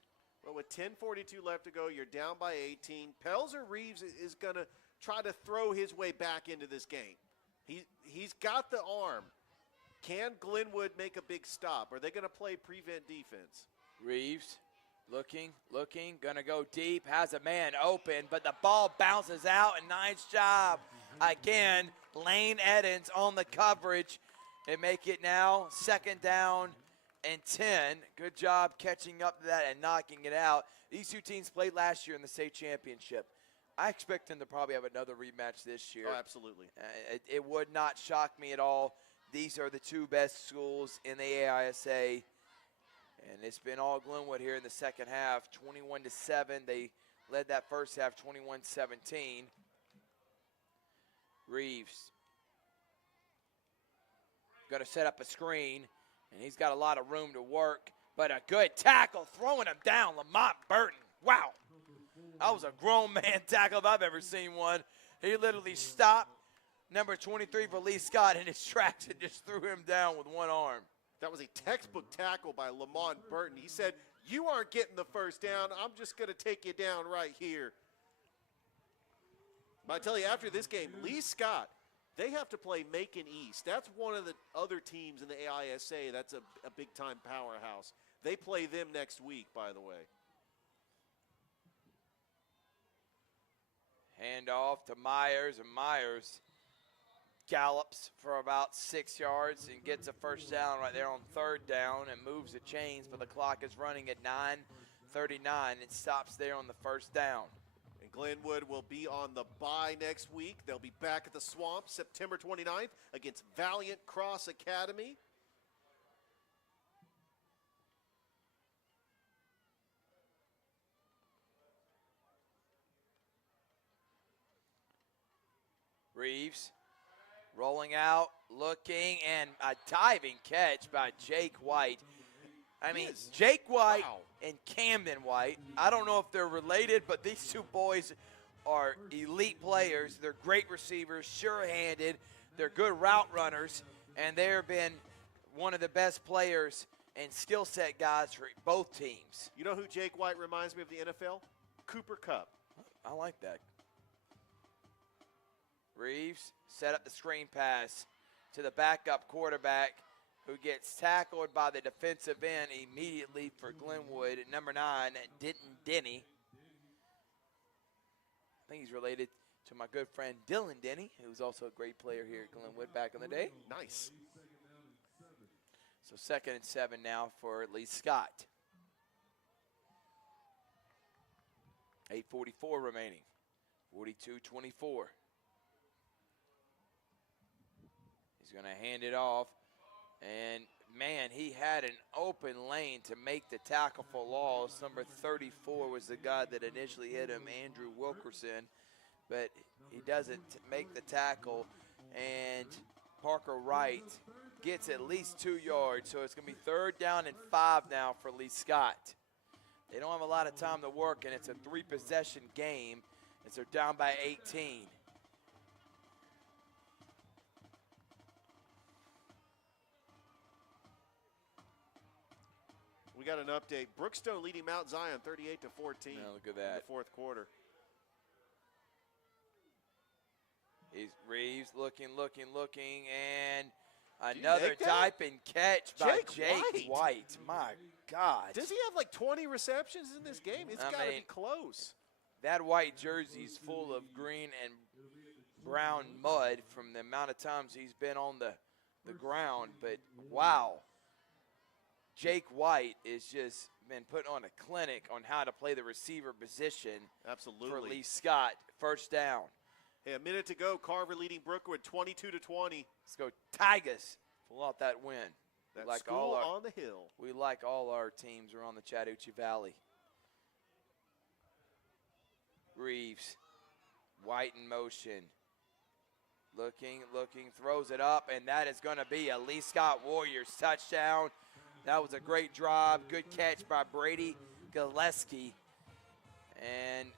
Well, with 10:42 left to go, you're down by 18. Pelzer Reeves is going to try to throw his way back into this game. He's got the arm. Can Glenwood make a big stop? Are they going to play prevent defense? Reeves looking, going to go deep, has a man open, but the ball bounces out, and nice job. Again, Lane Eddins on the coverage. They make it now 2nd down and 10. Good job catching up to that and knocking it out. These two teams played last year in the state championship. I expect them to probably have another rematch this year. Oh, absolutely. It would not shock me at all. These are the two best schools in the AISA. And it's been all Glenwood here in the second half, 21-7. They led that first half 21-17. Reeves going to set up a screen, and he's got a lot of room to work. But a good tackle, throwing him down, Lamont Burton. Wow. That was a grown man tackle if I've ever seen one. He literally stopped number 23 for Lee Scott in his tracks and just threw him down with one arm. That was a textbook tackle by Lamont Burton. He said, you aren't getting the first down. I'm just going to take you down right here. But I tell you, after this game, Lee Scott, they have to play Macon East. That's one of the other teams in the AISA. That's a big-time powerhouse. They play them next week, by the way. Hand off to Myers, and Myers gallops for about 6 yards and gets a first down right there on 3rd down and moves the chains, but the clock is running at 9:39. It stops there on the first down. And Glenwood will be on the bye next week. They'll be back at the Swamp September 29th against Valiant Cross Academy. Reeves rolling out, looking, and a diving catch by Jake White. I mean, Jake White and Camden White, I don't know if they're related, but these two boys are elite players. They're great receivers, sure-handed. They're good route runners, and they've been one of the best players and skill set guys for both teams. You know who Jake White reminds me of the NFL? Cooper Kupp. I like that. Reeves set up the screen pass to the backup quarterback who gets tackled by the defensive end immediately for Glenwood at number 9, Denton Denny. I think he's related to my good friend Dylan Denny, who's also a great player here at Glenwood back in the day. Nice. So 2nd and 7 now for Lee Scott. 8:44 remaining. 42-24. He's going to hand it off. And, man, he had an open lane to make the tackle for loss. Number 34 was the guy that initially hit him, Andrew Wilkerson. But he doesn't make the tackle. And Parker Wright gets at least 2 yards. So it's going to be 3rd down and 5 now for Lee Scott. They don't have a lot of time to work, and it's a 3-possession game as they're down by 18. We got an update. Brookstone leading Mount Zion 38-14 Now look at in that. the 4th quarter. He's Reeves looking, and another make that? dive and catch by Jake Jake White. My God. Does he have like 20 receptions in this game? It's got to be close. That white jersey's full of green and brown mud from the amount of times he's been on the ground. But, wow, Jake White has just been putting on a clinic on how to play the receiver position Absolutely. for Lee Scott. First down. Hey, a minute to go. Carver leading Brookwood 22-20. Let's go Tigers. Pull out that win. That like school all our, on the hill. We like all our teams around the Chattahoochee Valley. Reeves, White in motion. Looking, throws it up, and that is going to be a Lee Scott Warriors touchdown. That was a great drive. Good catch by Brady Gillespie. And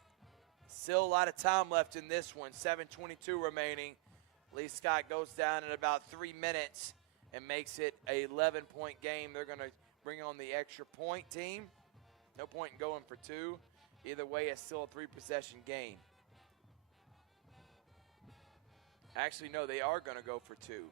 still a lot of time left in this one. 7:22 remaining. Lee Scott goes down in about 3 minutes and makes it a 11-point game. They're going to bring on the extra point team. No point in going for two. Either way, it's still a 3-possession game. Actually, no, they are going to go for two.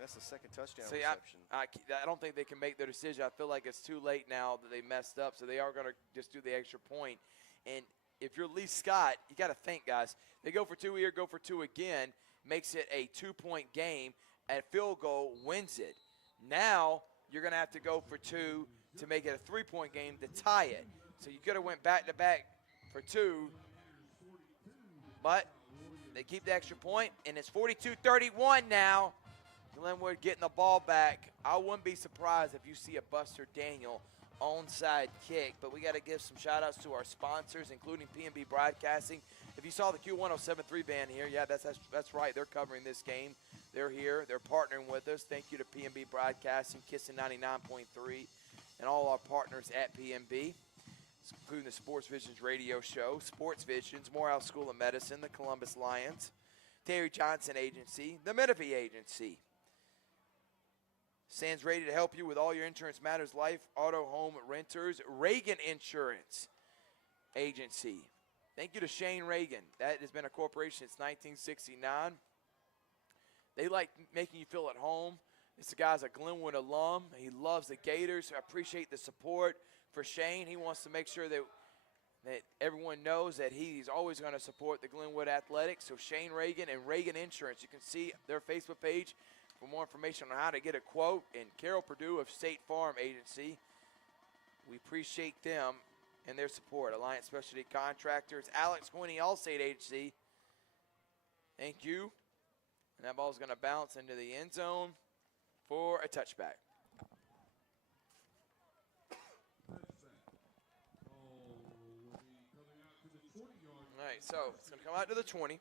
That's the second touchdown See, reception. I don't think they can make their decision. I feel like it's too late now that they messed up, so they are going to just do the extra point. And if you're Lee Scott, you got to think, guys. They go for two here, go for two again, makes it a 2-point game. At field goal, wins it. Now you're going to have to go for two to make it a 3-point game to tie it. So you could have went back-to-back for two, but they keep the extra point, and it's 42-31 now. Glenwood getting the ball back. I wouldn't be surprised if you see a Buster Daniel onside kick, but we got to give some shout-outs to our sponsors, including P&B Broadcasting. If you saw the Q1073 band here, yeah, that's right. They're covering this game. They're here. They're partnering with us. Thank you to P&B Broadcasting, Kissin 99.3, and all our partners at P&B, including the SportsVisions radio show, SportsVisions, Morehouse School of Medicine, the Columbus Lions, Terry Johnson Agency, the Menifee Agency. Stands ready to help you with all your insurance matters, life, auto, home, renters. Reagan Insurance Agency. Thank you to Shane Reagan. That has been a corporation since 1969. They like making you feel at home. This guy's a Glenwood alum. He loves the Gators. I appreciate the support for Shane. He wants to make sure that everyone knows that he's always going to support the Glenwood Athletics. So Shane Reagan and Reagan Insurance. You can see their Facebook page for more information on how to get a quote. And Carol Perdue of State Farm Agency. We appreciate them and their support. Alliance Specialty Contractors. Alex Quinney, Allstate Agency. Thank you. And that ball's going to bounce into the end zone for a touchback. All right, so it's going to come out to the 20.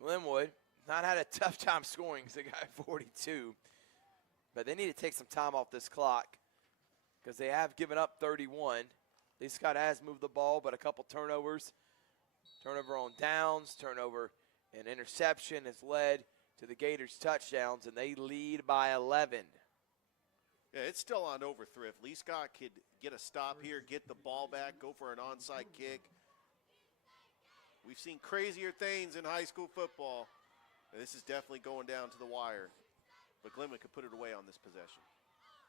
Glenwood not had a tough time scoring because they got 42. But they need to take some time off this clock because they have given up 31. Lee Scott has moved the ball, but a couple turnovers. Turnover on downs, turnover and interception has led to the Gators touchdowns, and they lead by 11. Yeah, it's still on over Thrift. Lee Scott could get a stop here, get the ball back, go for an onside kick. We've seen crazier things in high school football. And this is definitely going down to the wire. But Glenwood could put it away on this possession.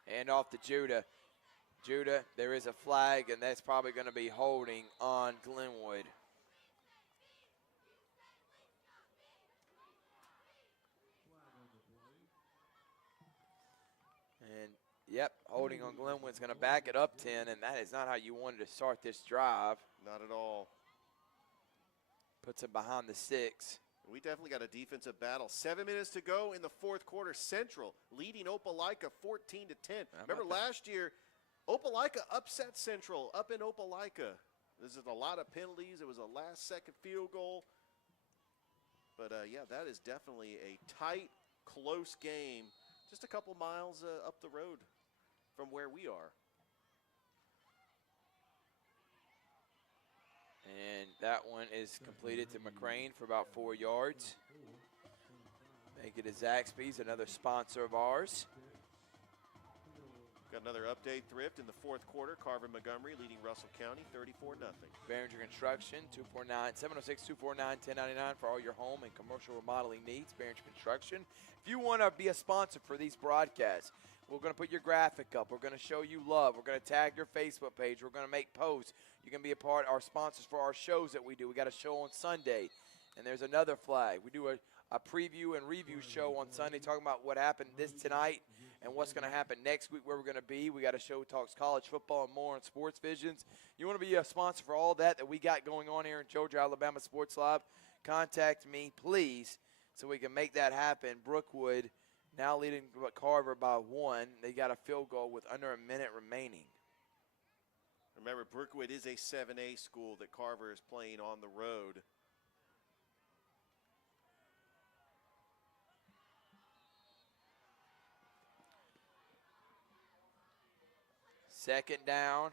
Hand off to Judah. Judah, there is a flag, and that's probably going to be holding on Glenwood. And, yep, holding on Glenwood's going to back it up 10, and that is not how you wanted to start this drive. Not at all. Puts it behind the 6. We definitely got a defensive battle. 7 minutes to go in the fourth quarter. Central leading Opelika 14-10. Remember last year, Opelika upset Central up in Opelika. This is a lot of penalties. It was a last-second field goal. But, yeah, that is definitely a tight, close game. Just a couple miles up the road from where we are. And that one is completed to McCrane for about 4 yards. Thank you to Zaxby's, another sponsor of ours. Got another update. Thrift in the fourth quarter. Carver Montgomery leading Russell County 34-0. Barringer Construction, 706-249-1099 for all your home and commercial remodeling needs. Barringer Construction. If you want to be a sponsor for these broadcasts, we're going to put your graphic up. We're going to show you love. We're going to tag your Facebook page. We're going to make posts. You can be a part of our sponsors for our shows that we do. We got a show on Sunday, and there's another flag. We do a preview and review show on Sunday talking about what happened tonight and what's going to happen next week, where we're going to be. We got a show that talks college football and more on SportsVisions. You want to be a sponsor for all that we got going on here in Georgia Alabama Sports Live, contact me, please, so we can make that happen. Brookwood now leading Carver by 1. They got a field goal with under a minute remaining. Remember, Brookwood is a 7A school that Carver is playing on the road. Second down,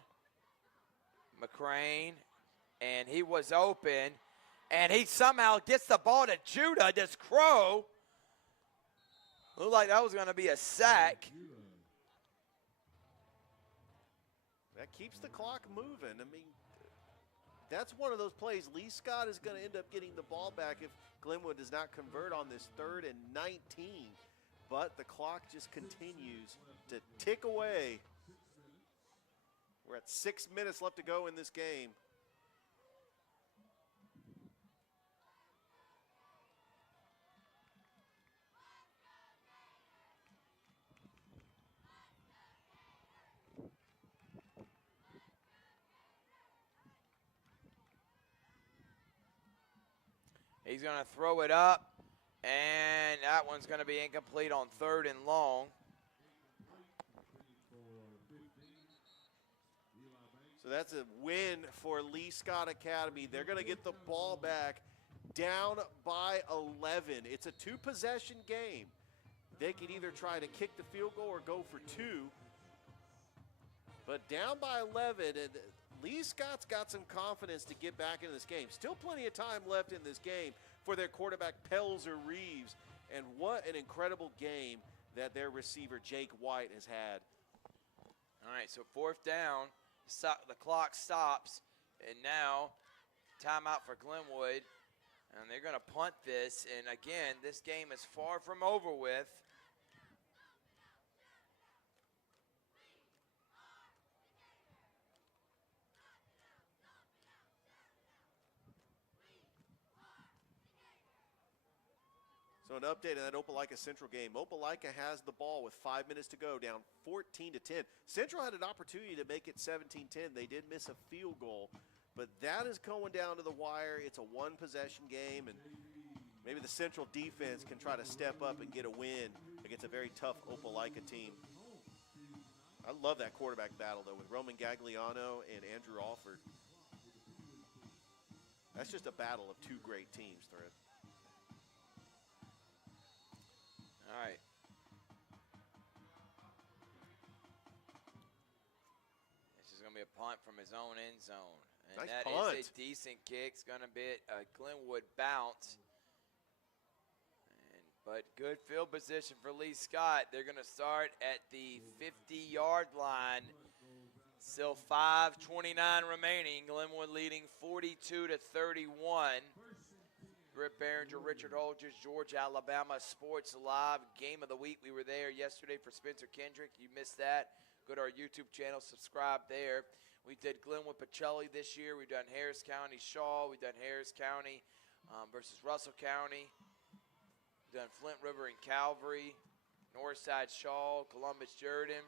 McCrane, and he was open, and he somehow gets the ball to Judah, this Crow. Looked like that was going to be a sack. That keeps the clock moving. I mean, that's one of those plays. Lee Scott is going to end up getting the ball back if Glenwood does not convert on this 3rd and 19. But the clock just continues to tick away. We're at 6 minutes left to go in this game. He's going to throw it up, and that one's going to be incomplete on 3rd and long. So that's a win for Lee Scott Academy. They're going to get the ball back down by 11. It's a 2-possession game. They can either try to kick the field goal or go for 2. But down by 11, and Lee Scott's got some confidence to get back into this game. Still plenty of time left in this game for their quarterback, Pelzer Reeves. And what an incredible game that their receiver, Jake White, has had. All right, so 4th down. The clock stops, and now timeout for Glenwood, and they're going to punt this. And again, this game is far from over with. So an update on that Opelika Central game. Opelika has the ball with 5 minutes to go, down 14-10. Central had an opportunity to make it 17-10. They did miss a field goal, but that is going down to the wire. It's a 1-possession game, and maybe the Central defense can try to step up and get a win against a very tough Opelika team. I love that quarterback battle, though, with Roman Gagliano and Andrew Alford. That's just a battle of 2 great teams, Thrift. All right. This is going to be a punt from his own end zone. And nice that punt. is a decent kick. It's going to be a Glenwood bounce. But good field position for Lee Scott. They're going to start at the 50-yard line. Still 5:29 remaining. Glenwood leading 42-31. Rip Barringer, Richard Holdridge, Georgia Alabama Sports Live Game of the Week. We were there yesterday for Spencer Kendrick. You missed that. Go to our YouTube channel, subscribe there. We did Glenwood Pacelli this year. We've done Harris County Shaw. We've done Harris County versus Russell County. We've done Flint River and Calvary, Northside Shaw, Columbus Jordan.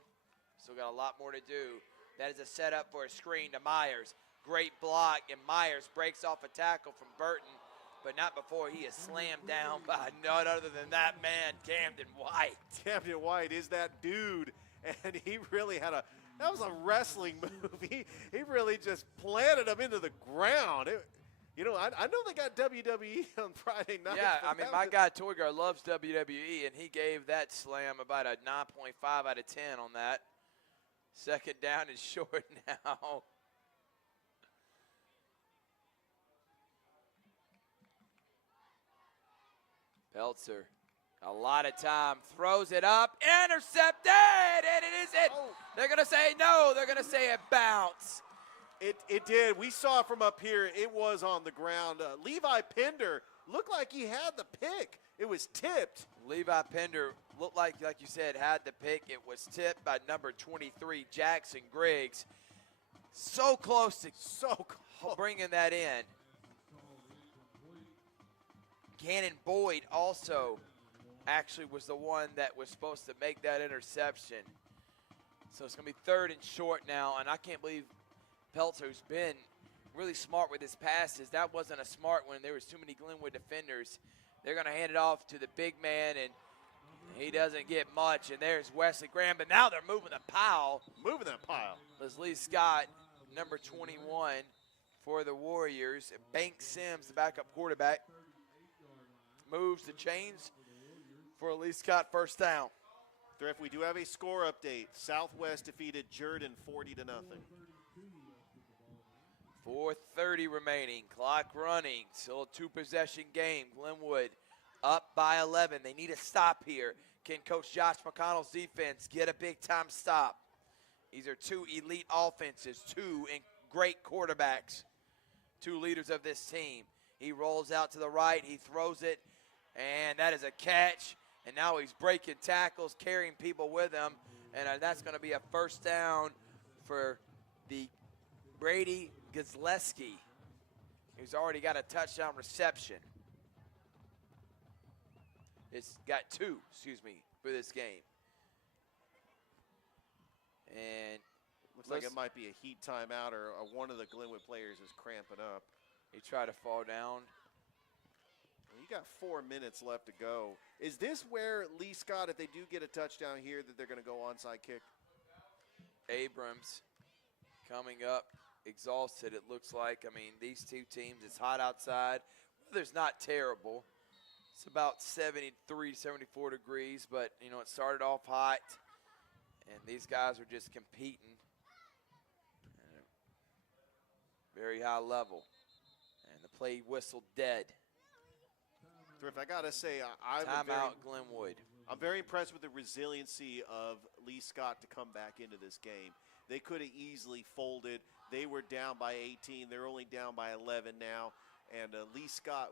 Still got a lot more to do. That is a setup for a screen to Myers. Great block, and Myers breaks off a tackle from Burton, but not before he is slammed down by none other than that man, Camden White. Camden White is that dude, and he really had that was a wrestling move. He really just planted him into the ground. I know they got WWE on Friday night. Yeah, I mean, my guy Toygar loves WWE, and he gave that slam about a 9.5 out of 10 on that. Second down is short now. Pelzer A lot of time. Throws it up. Intercepted. And it is it. Oh. They're going to say no. They're going to say it bounced. It did. We saw it from up here. It was on the ground. Levi Pender looked like he had the pick. It was tipped. Levi Pender looked like you said, had the pick. It was tipped by number 23, Jackson Griggs. So close to bringing that in. Cannon Boyd also actually was the one that was supposed to make that interception. So it's going to be 3rd and short now, and I can't believe Peltzer's been really smart with his passes. That wasn't a smart one. There was too many Glenwood defenders. They're going to hand it off to the big man, and he doesn't get much. And there's Wesley Graham, but now they're moving the pile. Moving that pile. Lee Scott, number 21 for the Warriors. Bank Sims, the backup quarterback, moves the chains for Lee Scott, first down. Thrift, we do have a score update. Southwest defeated Jordan 40-0. 4:30 remaining, clock running, still a 2-possession game. Glenwood up by 11. They need a stop here. Can Coach Josh McConnell's defense get a big-time stop? These are 2 elite offenses, 2 great quarterbacks, 2 leaders of this team. He rolls out to the right, he throws it, and that is a catch. And now he's breaking tackles, carrying people with him, and that's going to be a first down for the Brady Gazleski, who's already got a touchdown reception. It's got 2, for this game. And looks like it might be a heat timeout, or one of the Glenwood players is cramping up. He tried to fall down. Well, you got 4 minutes left to go. Is this where Lee Scott, if they do get a touchdown here, that they're going to go onside kick? Abrams coming up exhausted, it looks like. I mean, these 2 teams, it's hot outside. Weather's not terrible. It's about 73, 74 degrees, but, you know, it started off hot, and these guys are just competing at a very high level. And the play whistled dead. Thrift, I got to say, Timeout, Glenwood. I'm very impressed with the resiliency of Lee Scott to come back into this game. They could have easily folded. They were down by 18. They're only down by 11 now. And Lee Scott,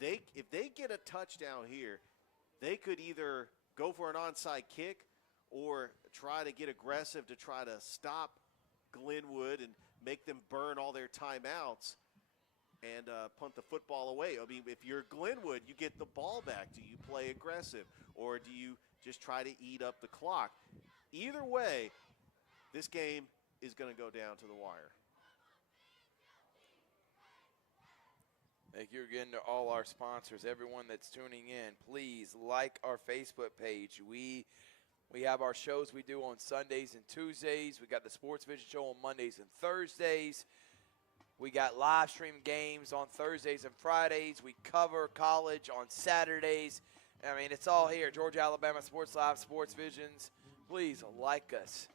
if they get a touchdown here, they could either go for an onside kick or try to get aggressive to try to stop Glenwood and make them burn all their timeouts and punt the football away. I mean, if you're Glenwood, you get the ball back. Do you play aggressive, or do you just try to eat up the clock? Either way, this game is going to go down to the wire. Thank you again to all our sponsors, everyone that's tuning in. Please like our Facebook page. We have our shows we do on Sundays and Tuesdays. We got the SportsVisions show on Mondays and Thursdays. We got live stream games on Thursdays and Fridays. We cover college on Saturdays. I mean, it's all here. Georgia Alabama Sports Live, SportsVisions. Please like us.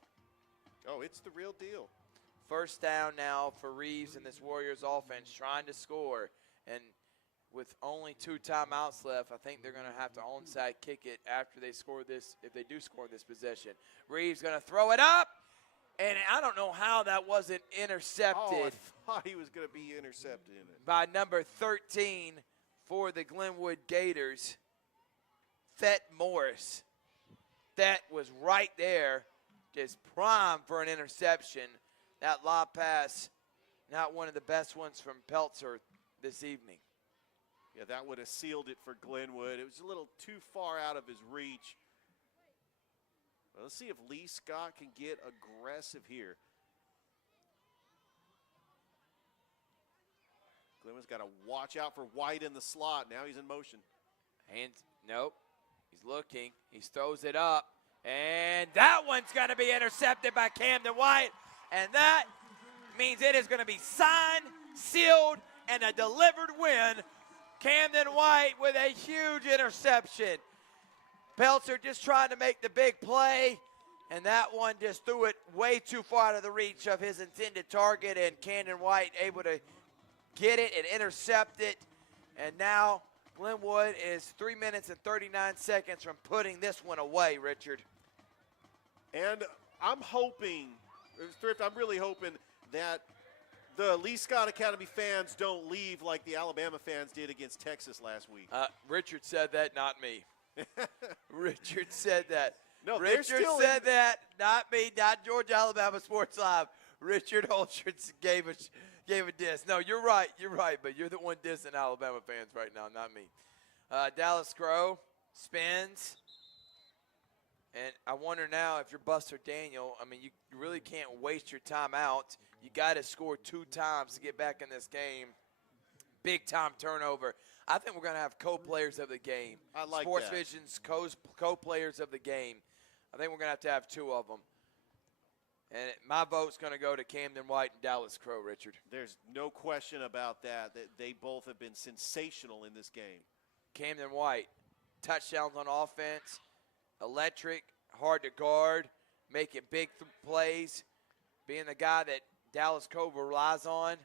Oh, it's the real deal. First down now for Reeves and this Warriors offense, trying to score. And with only 2 timeouts left, I think they're going to have to onside kick it after they score this, if they do score this possession. Reeves going to throw it up. And I don't know how that wasn't intercepted. Oh, I thought he was going to be intercepted in it. By number 13 for the Glenwood Gators, Thet Morris. That was right there, just prime for an interception. That lob pass, not one of the best ones from Peltzer this evening. Yeah, that would have sealed it for Glenwood. It was a little too far out of his reach. Well, let's see if Lee Scott can get aggressive here. Glenwood's got to watch out for White in the slot. Now he's in motion. Nope. He's looking. He throws it up. And that one's going to be intercepted by Camden White. And that means it is going to be signed, sealed, and a delivered win. Camden White with a huge interception. Peltzer just trying to make the big play, and that one just threw it way too far out of the reach of his intended target, and Camden White able to get it and intercept it. And now Glenwood is 3 minutes and 39 seconds from putting this one away, Richard. And I'm hoping, Thrift, I'm really hoping that the Lee Scott Academy fans don't leave like the Alabama fans did against Texas last week. Richard said that, not me. Richard said that. No, Richard said that, not me, not Georgia Alabama Sports Live. Richard Holdridge gave a diss. No, you're right, but you're the one dissing Alabama fans right now, not me. Dallas Crow spins. And I wonder now if you're Buster Daniel, I mean, you really can't waste your time out. You got to score 2 times to get back in this game. Big time turnover. I think we're going to have co-players of the game. I like SportsVisions co-players of the game. I think we're going to have 2 of them. And my vote's going to go to Camden White and Dallas Crow, Richard. There's no question about that they both have been sensational in this game. Camden White, touchdowns on offense, electric, hard to guard, making big plays, being the guy that Dallas Crow relies on.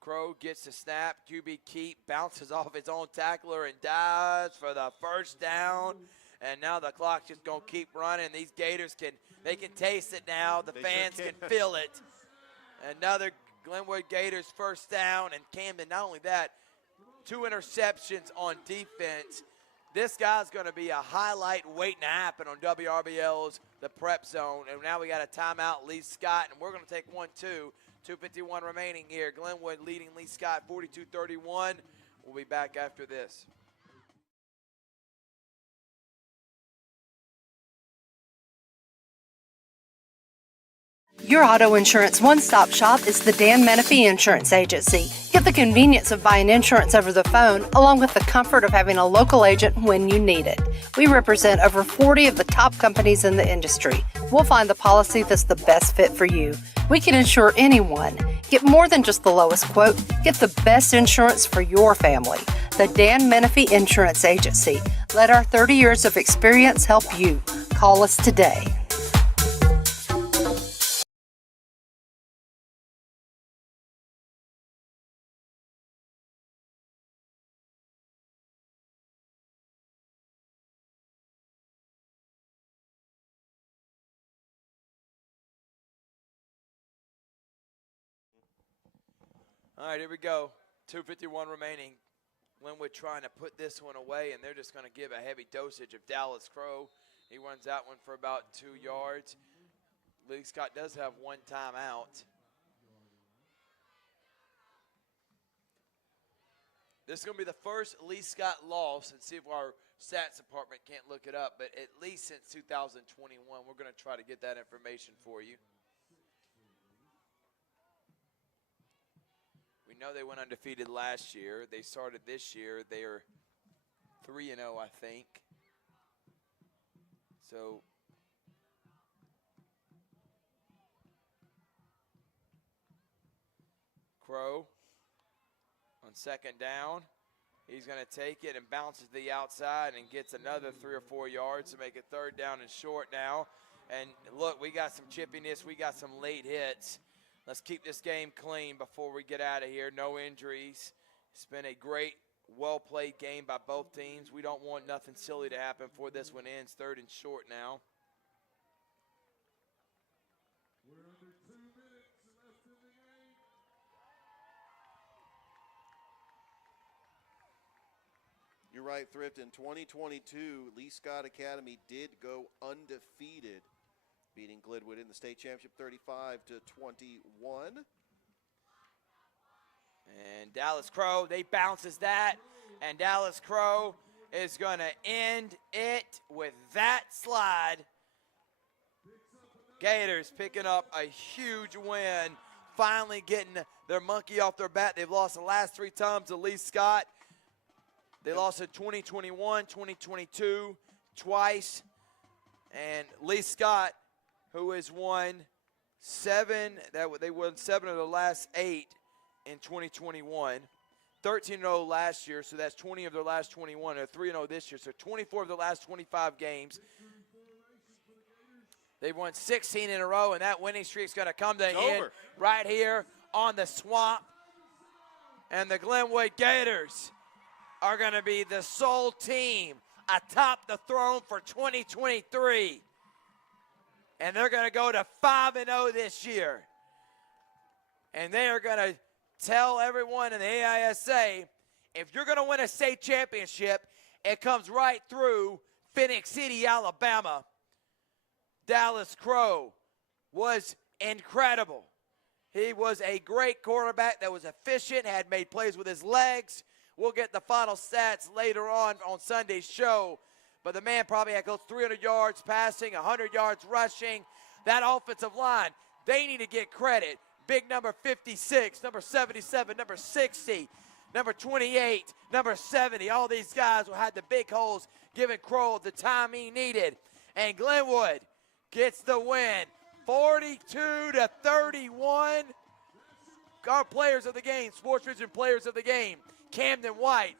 Crow gets the snap, QB keep, bounces off his own tackler and dives for the first down. And now the clock's just going to keep running. These Gators can taste it now. The fans can feel it. Another Glenwood Gators first down. And Camden, not only that, 2 interceptions on defense. This guy's going to be a highlight waiting to happen on WRBL's The Prep Zone. And now we got a timeout, Lee Scott, and we're going to take 1-2. 2:51 remaining here. Glenwood leading Lee Scott 42-31. We'll be back after this. Your auto insurance one-stop shop is the Dan Menifee Insurance Agency. Get the convenience of buying insurance over the phone, along with the comfort of having a local agent when you need it. We represent over 40 of the top companies in the industry. We'll find the policy that's the best fit for you. We can insure anyone. Get more than just the lowest quote. Get the best insurance for your family. The Dan Menifee Insurance Agency. Let our 30 years of experience help you. Call us today. All right, here we go. 2:51 remaining. Glenwood trying to put this one away, and they're just going to give a heavy dosage of Dallas Crow. He runs that one for about 2 yards. Lee Scott does have 1 timeout. This is going to be the first Lee Scott loss, and see if our stats department can't look it up, but at least since 2021, we're going to try to get that information for you. We know they went undefeated last year. They started this year. They are 3-0, I think. So Crow on second down. He's going to take it and bounces to the outside and gets another 3 or 4 yards to make it 3rd down and short now. And look, we got some chippiness. We got some late hits. Let's keep this game clean before we get out of here. No injuries. It's been a great, well-played game by both teams. We don't want nothing silly to happen before this one ends. 3rd and short now. You're right, Thrift. In 2022, Lee Scott Academy did go undefeated, beating Glenwood in the state championship 35-21. And Dallas Crow, they bounces that, and Dallas Crow is going to end it with that slide. Gators picking up a huge win, finally getting their monkey off their back. They've lost the last 3 times to Lee Scott. They lost in 2021, 2022, twice. And Lee Scott, who has won 7, they won 7 of the last 8 in 2021. 13-0 last year, so that's 20 of their last 21, or 3-0 this year, so 24 of the last 25 games. They've won 16 in a row, and that winning streak's going to come to an end right here on the Swamp. And the Glenwood Gators are going to be the sole team atop the throne for 2023. And they're going to go to 5-0 this year. And they are going to tell everyone in the AISA, if you're going to win a state championship, it comes right through Phoenix City, Alabama. Dallas Crow was incredible. He was a great quarterback that was efficient, had made plays with his legs. We'll get the final stats later on Sunday's show. But the man probably had close 300 yards passing, 100 yards rushing. That offensive line, they need to get credit. Big number 56, number 77, number 60, number 28, number 70. All these guys will have the big holes, giving Crow the time he needed. And Glenwood gets the win, 42-31. Our players of the game, SportsVision players of the game, Camden White.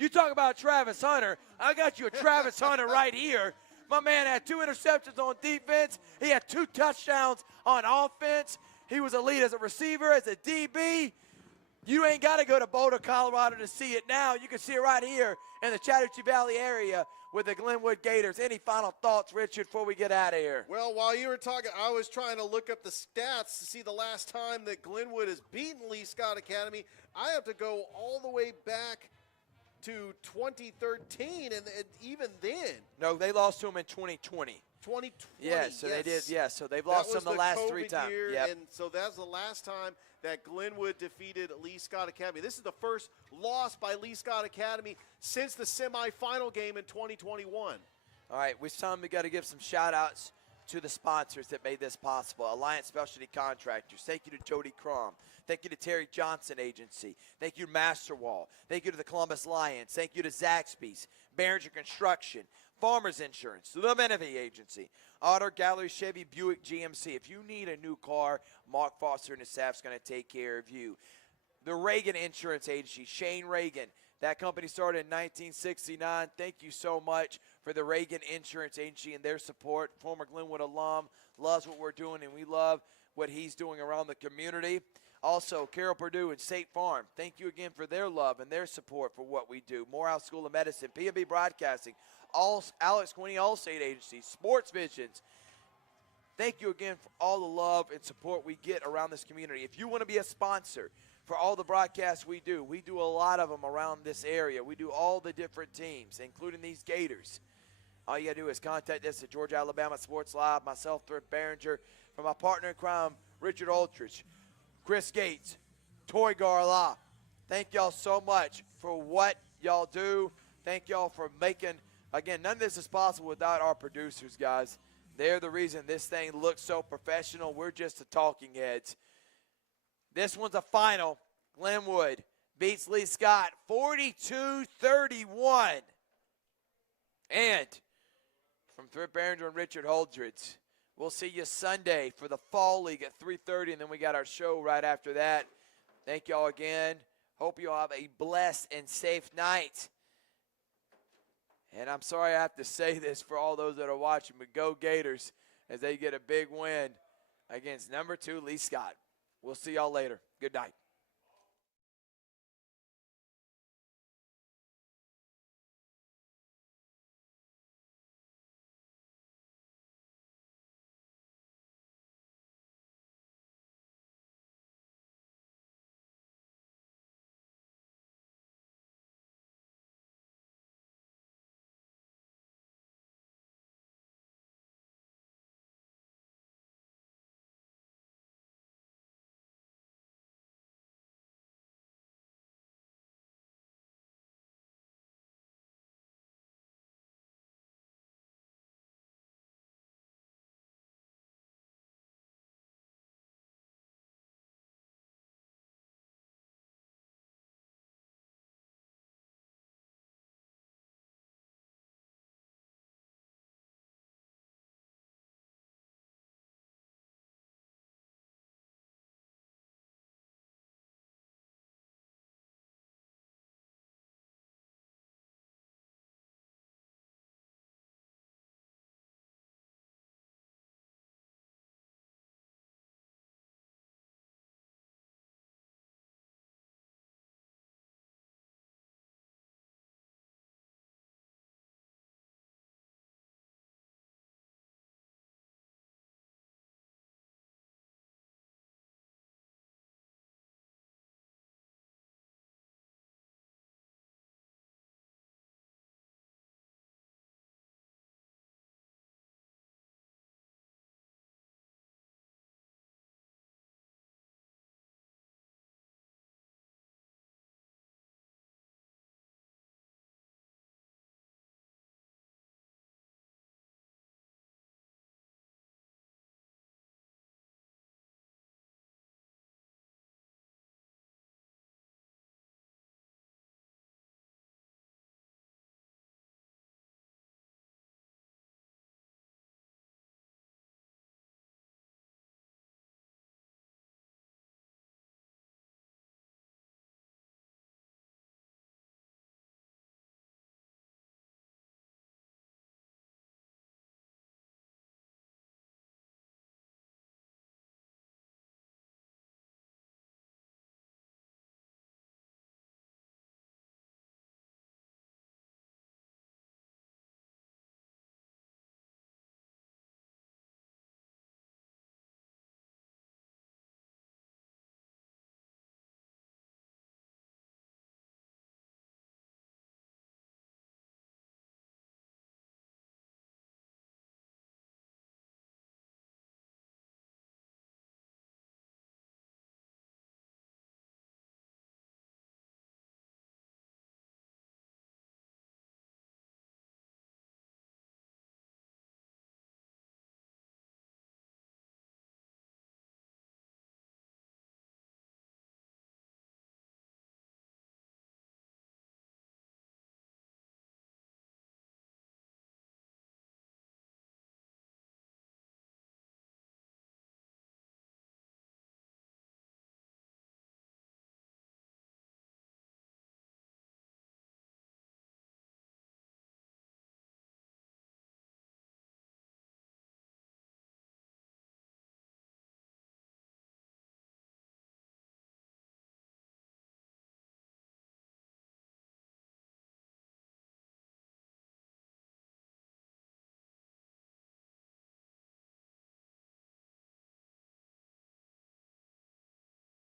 You talk about Travis Hunter. I got you a Travis Hunter right here. My man had 2 interceptions on defense. He had 2 touchdowns on offense. He was a lead as a receiver, as a DB. You ain't got to go to Boulder, Colorado to see it now. You can see it right here in the Chattahoochee Valley area with the Glenwood Gators. Any final thoughts, Richard, before we get out of here? Well, while you were talking, I was trying to look up the stats to see the last time that Glenwood has beaten Lee Scott Academy. I have to go all the way back to 2013, and even then. No, they lost to him in 2020. 2020. Yeah, so they did. Yeah, so they've lost them the last COVID 3 times. Year, yep. And so that's the last time that Glenwood defeated Lee Scott Academy. This is the first loss by Lee Scott Academy since the semifinal game in 2021. All right, we got to give some shout-outs to the sponsors that made this possible. Alliance Specialty Contractors. Thank you to Jody Crum. Thank you to Terry Johnson Agency. Thank you to Masterwall. Thank you to the Columbus Lions. Thank you to Zaxby's, Barringer Construction, Farmers Insurance, the Menifee Agency, Otter Gallery, Chevy, Buick, GMC. If you need a new car, Mark Foster and his staff is going to take care of you. The Reagan Insurance Agency, Shane Reagan. That company started in 1969. Thank you so much for the Reagan Insurance Agency and their support. Former Glenwood alum, loves what we're doing, and we love what he's doing around the community. Also, Carol Purdue and State Farm, thank you again for their love and their support for what we do. Morehouse School of Medicine, P&B Broadcasting, Alex Quinney All-State Agency, SportsVisions. Thank you again for all the love and support we get around this community. If you want to be a sponsor for all the broadcasts we do a lot of them around this area. We do all the different teams, including these Gators. All you got to do is contact us at Georgia Alabama Sports Live, myself, Thrift, Barringer, from my partner in crime, Richard Holdridge, Chris Gates, Toy Garla. Thank y'all so much for what y'all do. Thank y'all for making, again, none of this is possible without our producers, guys. They're the reason this thing looks so professional. We're just the talking heads. This one's a final. Glenwood beats Lee Scott 42-31. And from Thrift Barringer and Richard Holdridge, we'll see you Sunday for the Fall League at 3:30, and then we got our show right after that. Thank y'all again. Hope you all have a blessed and safe night. And I'm sorry I have to say this for all those that are watching, but go Gators as they get a big win against number 2 Lee Scott. We'll see y'all later. Good night.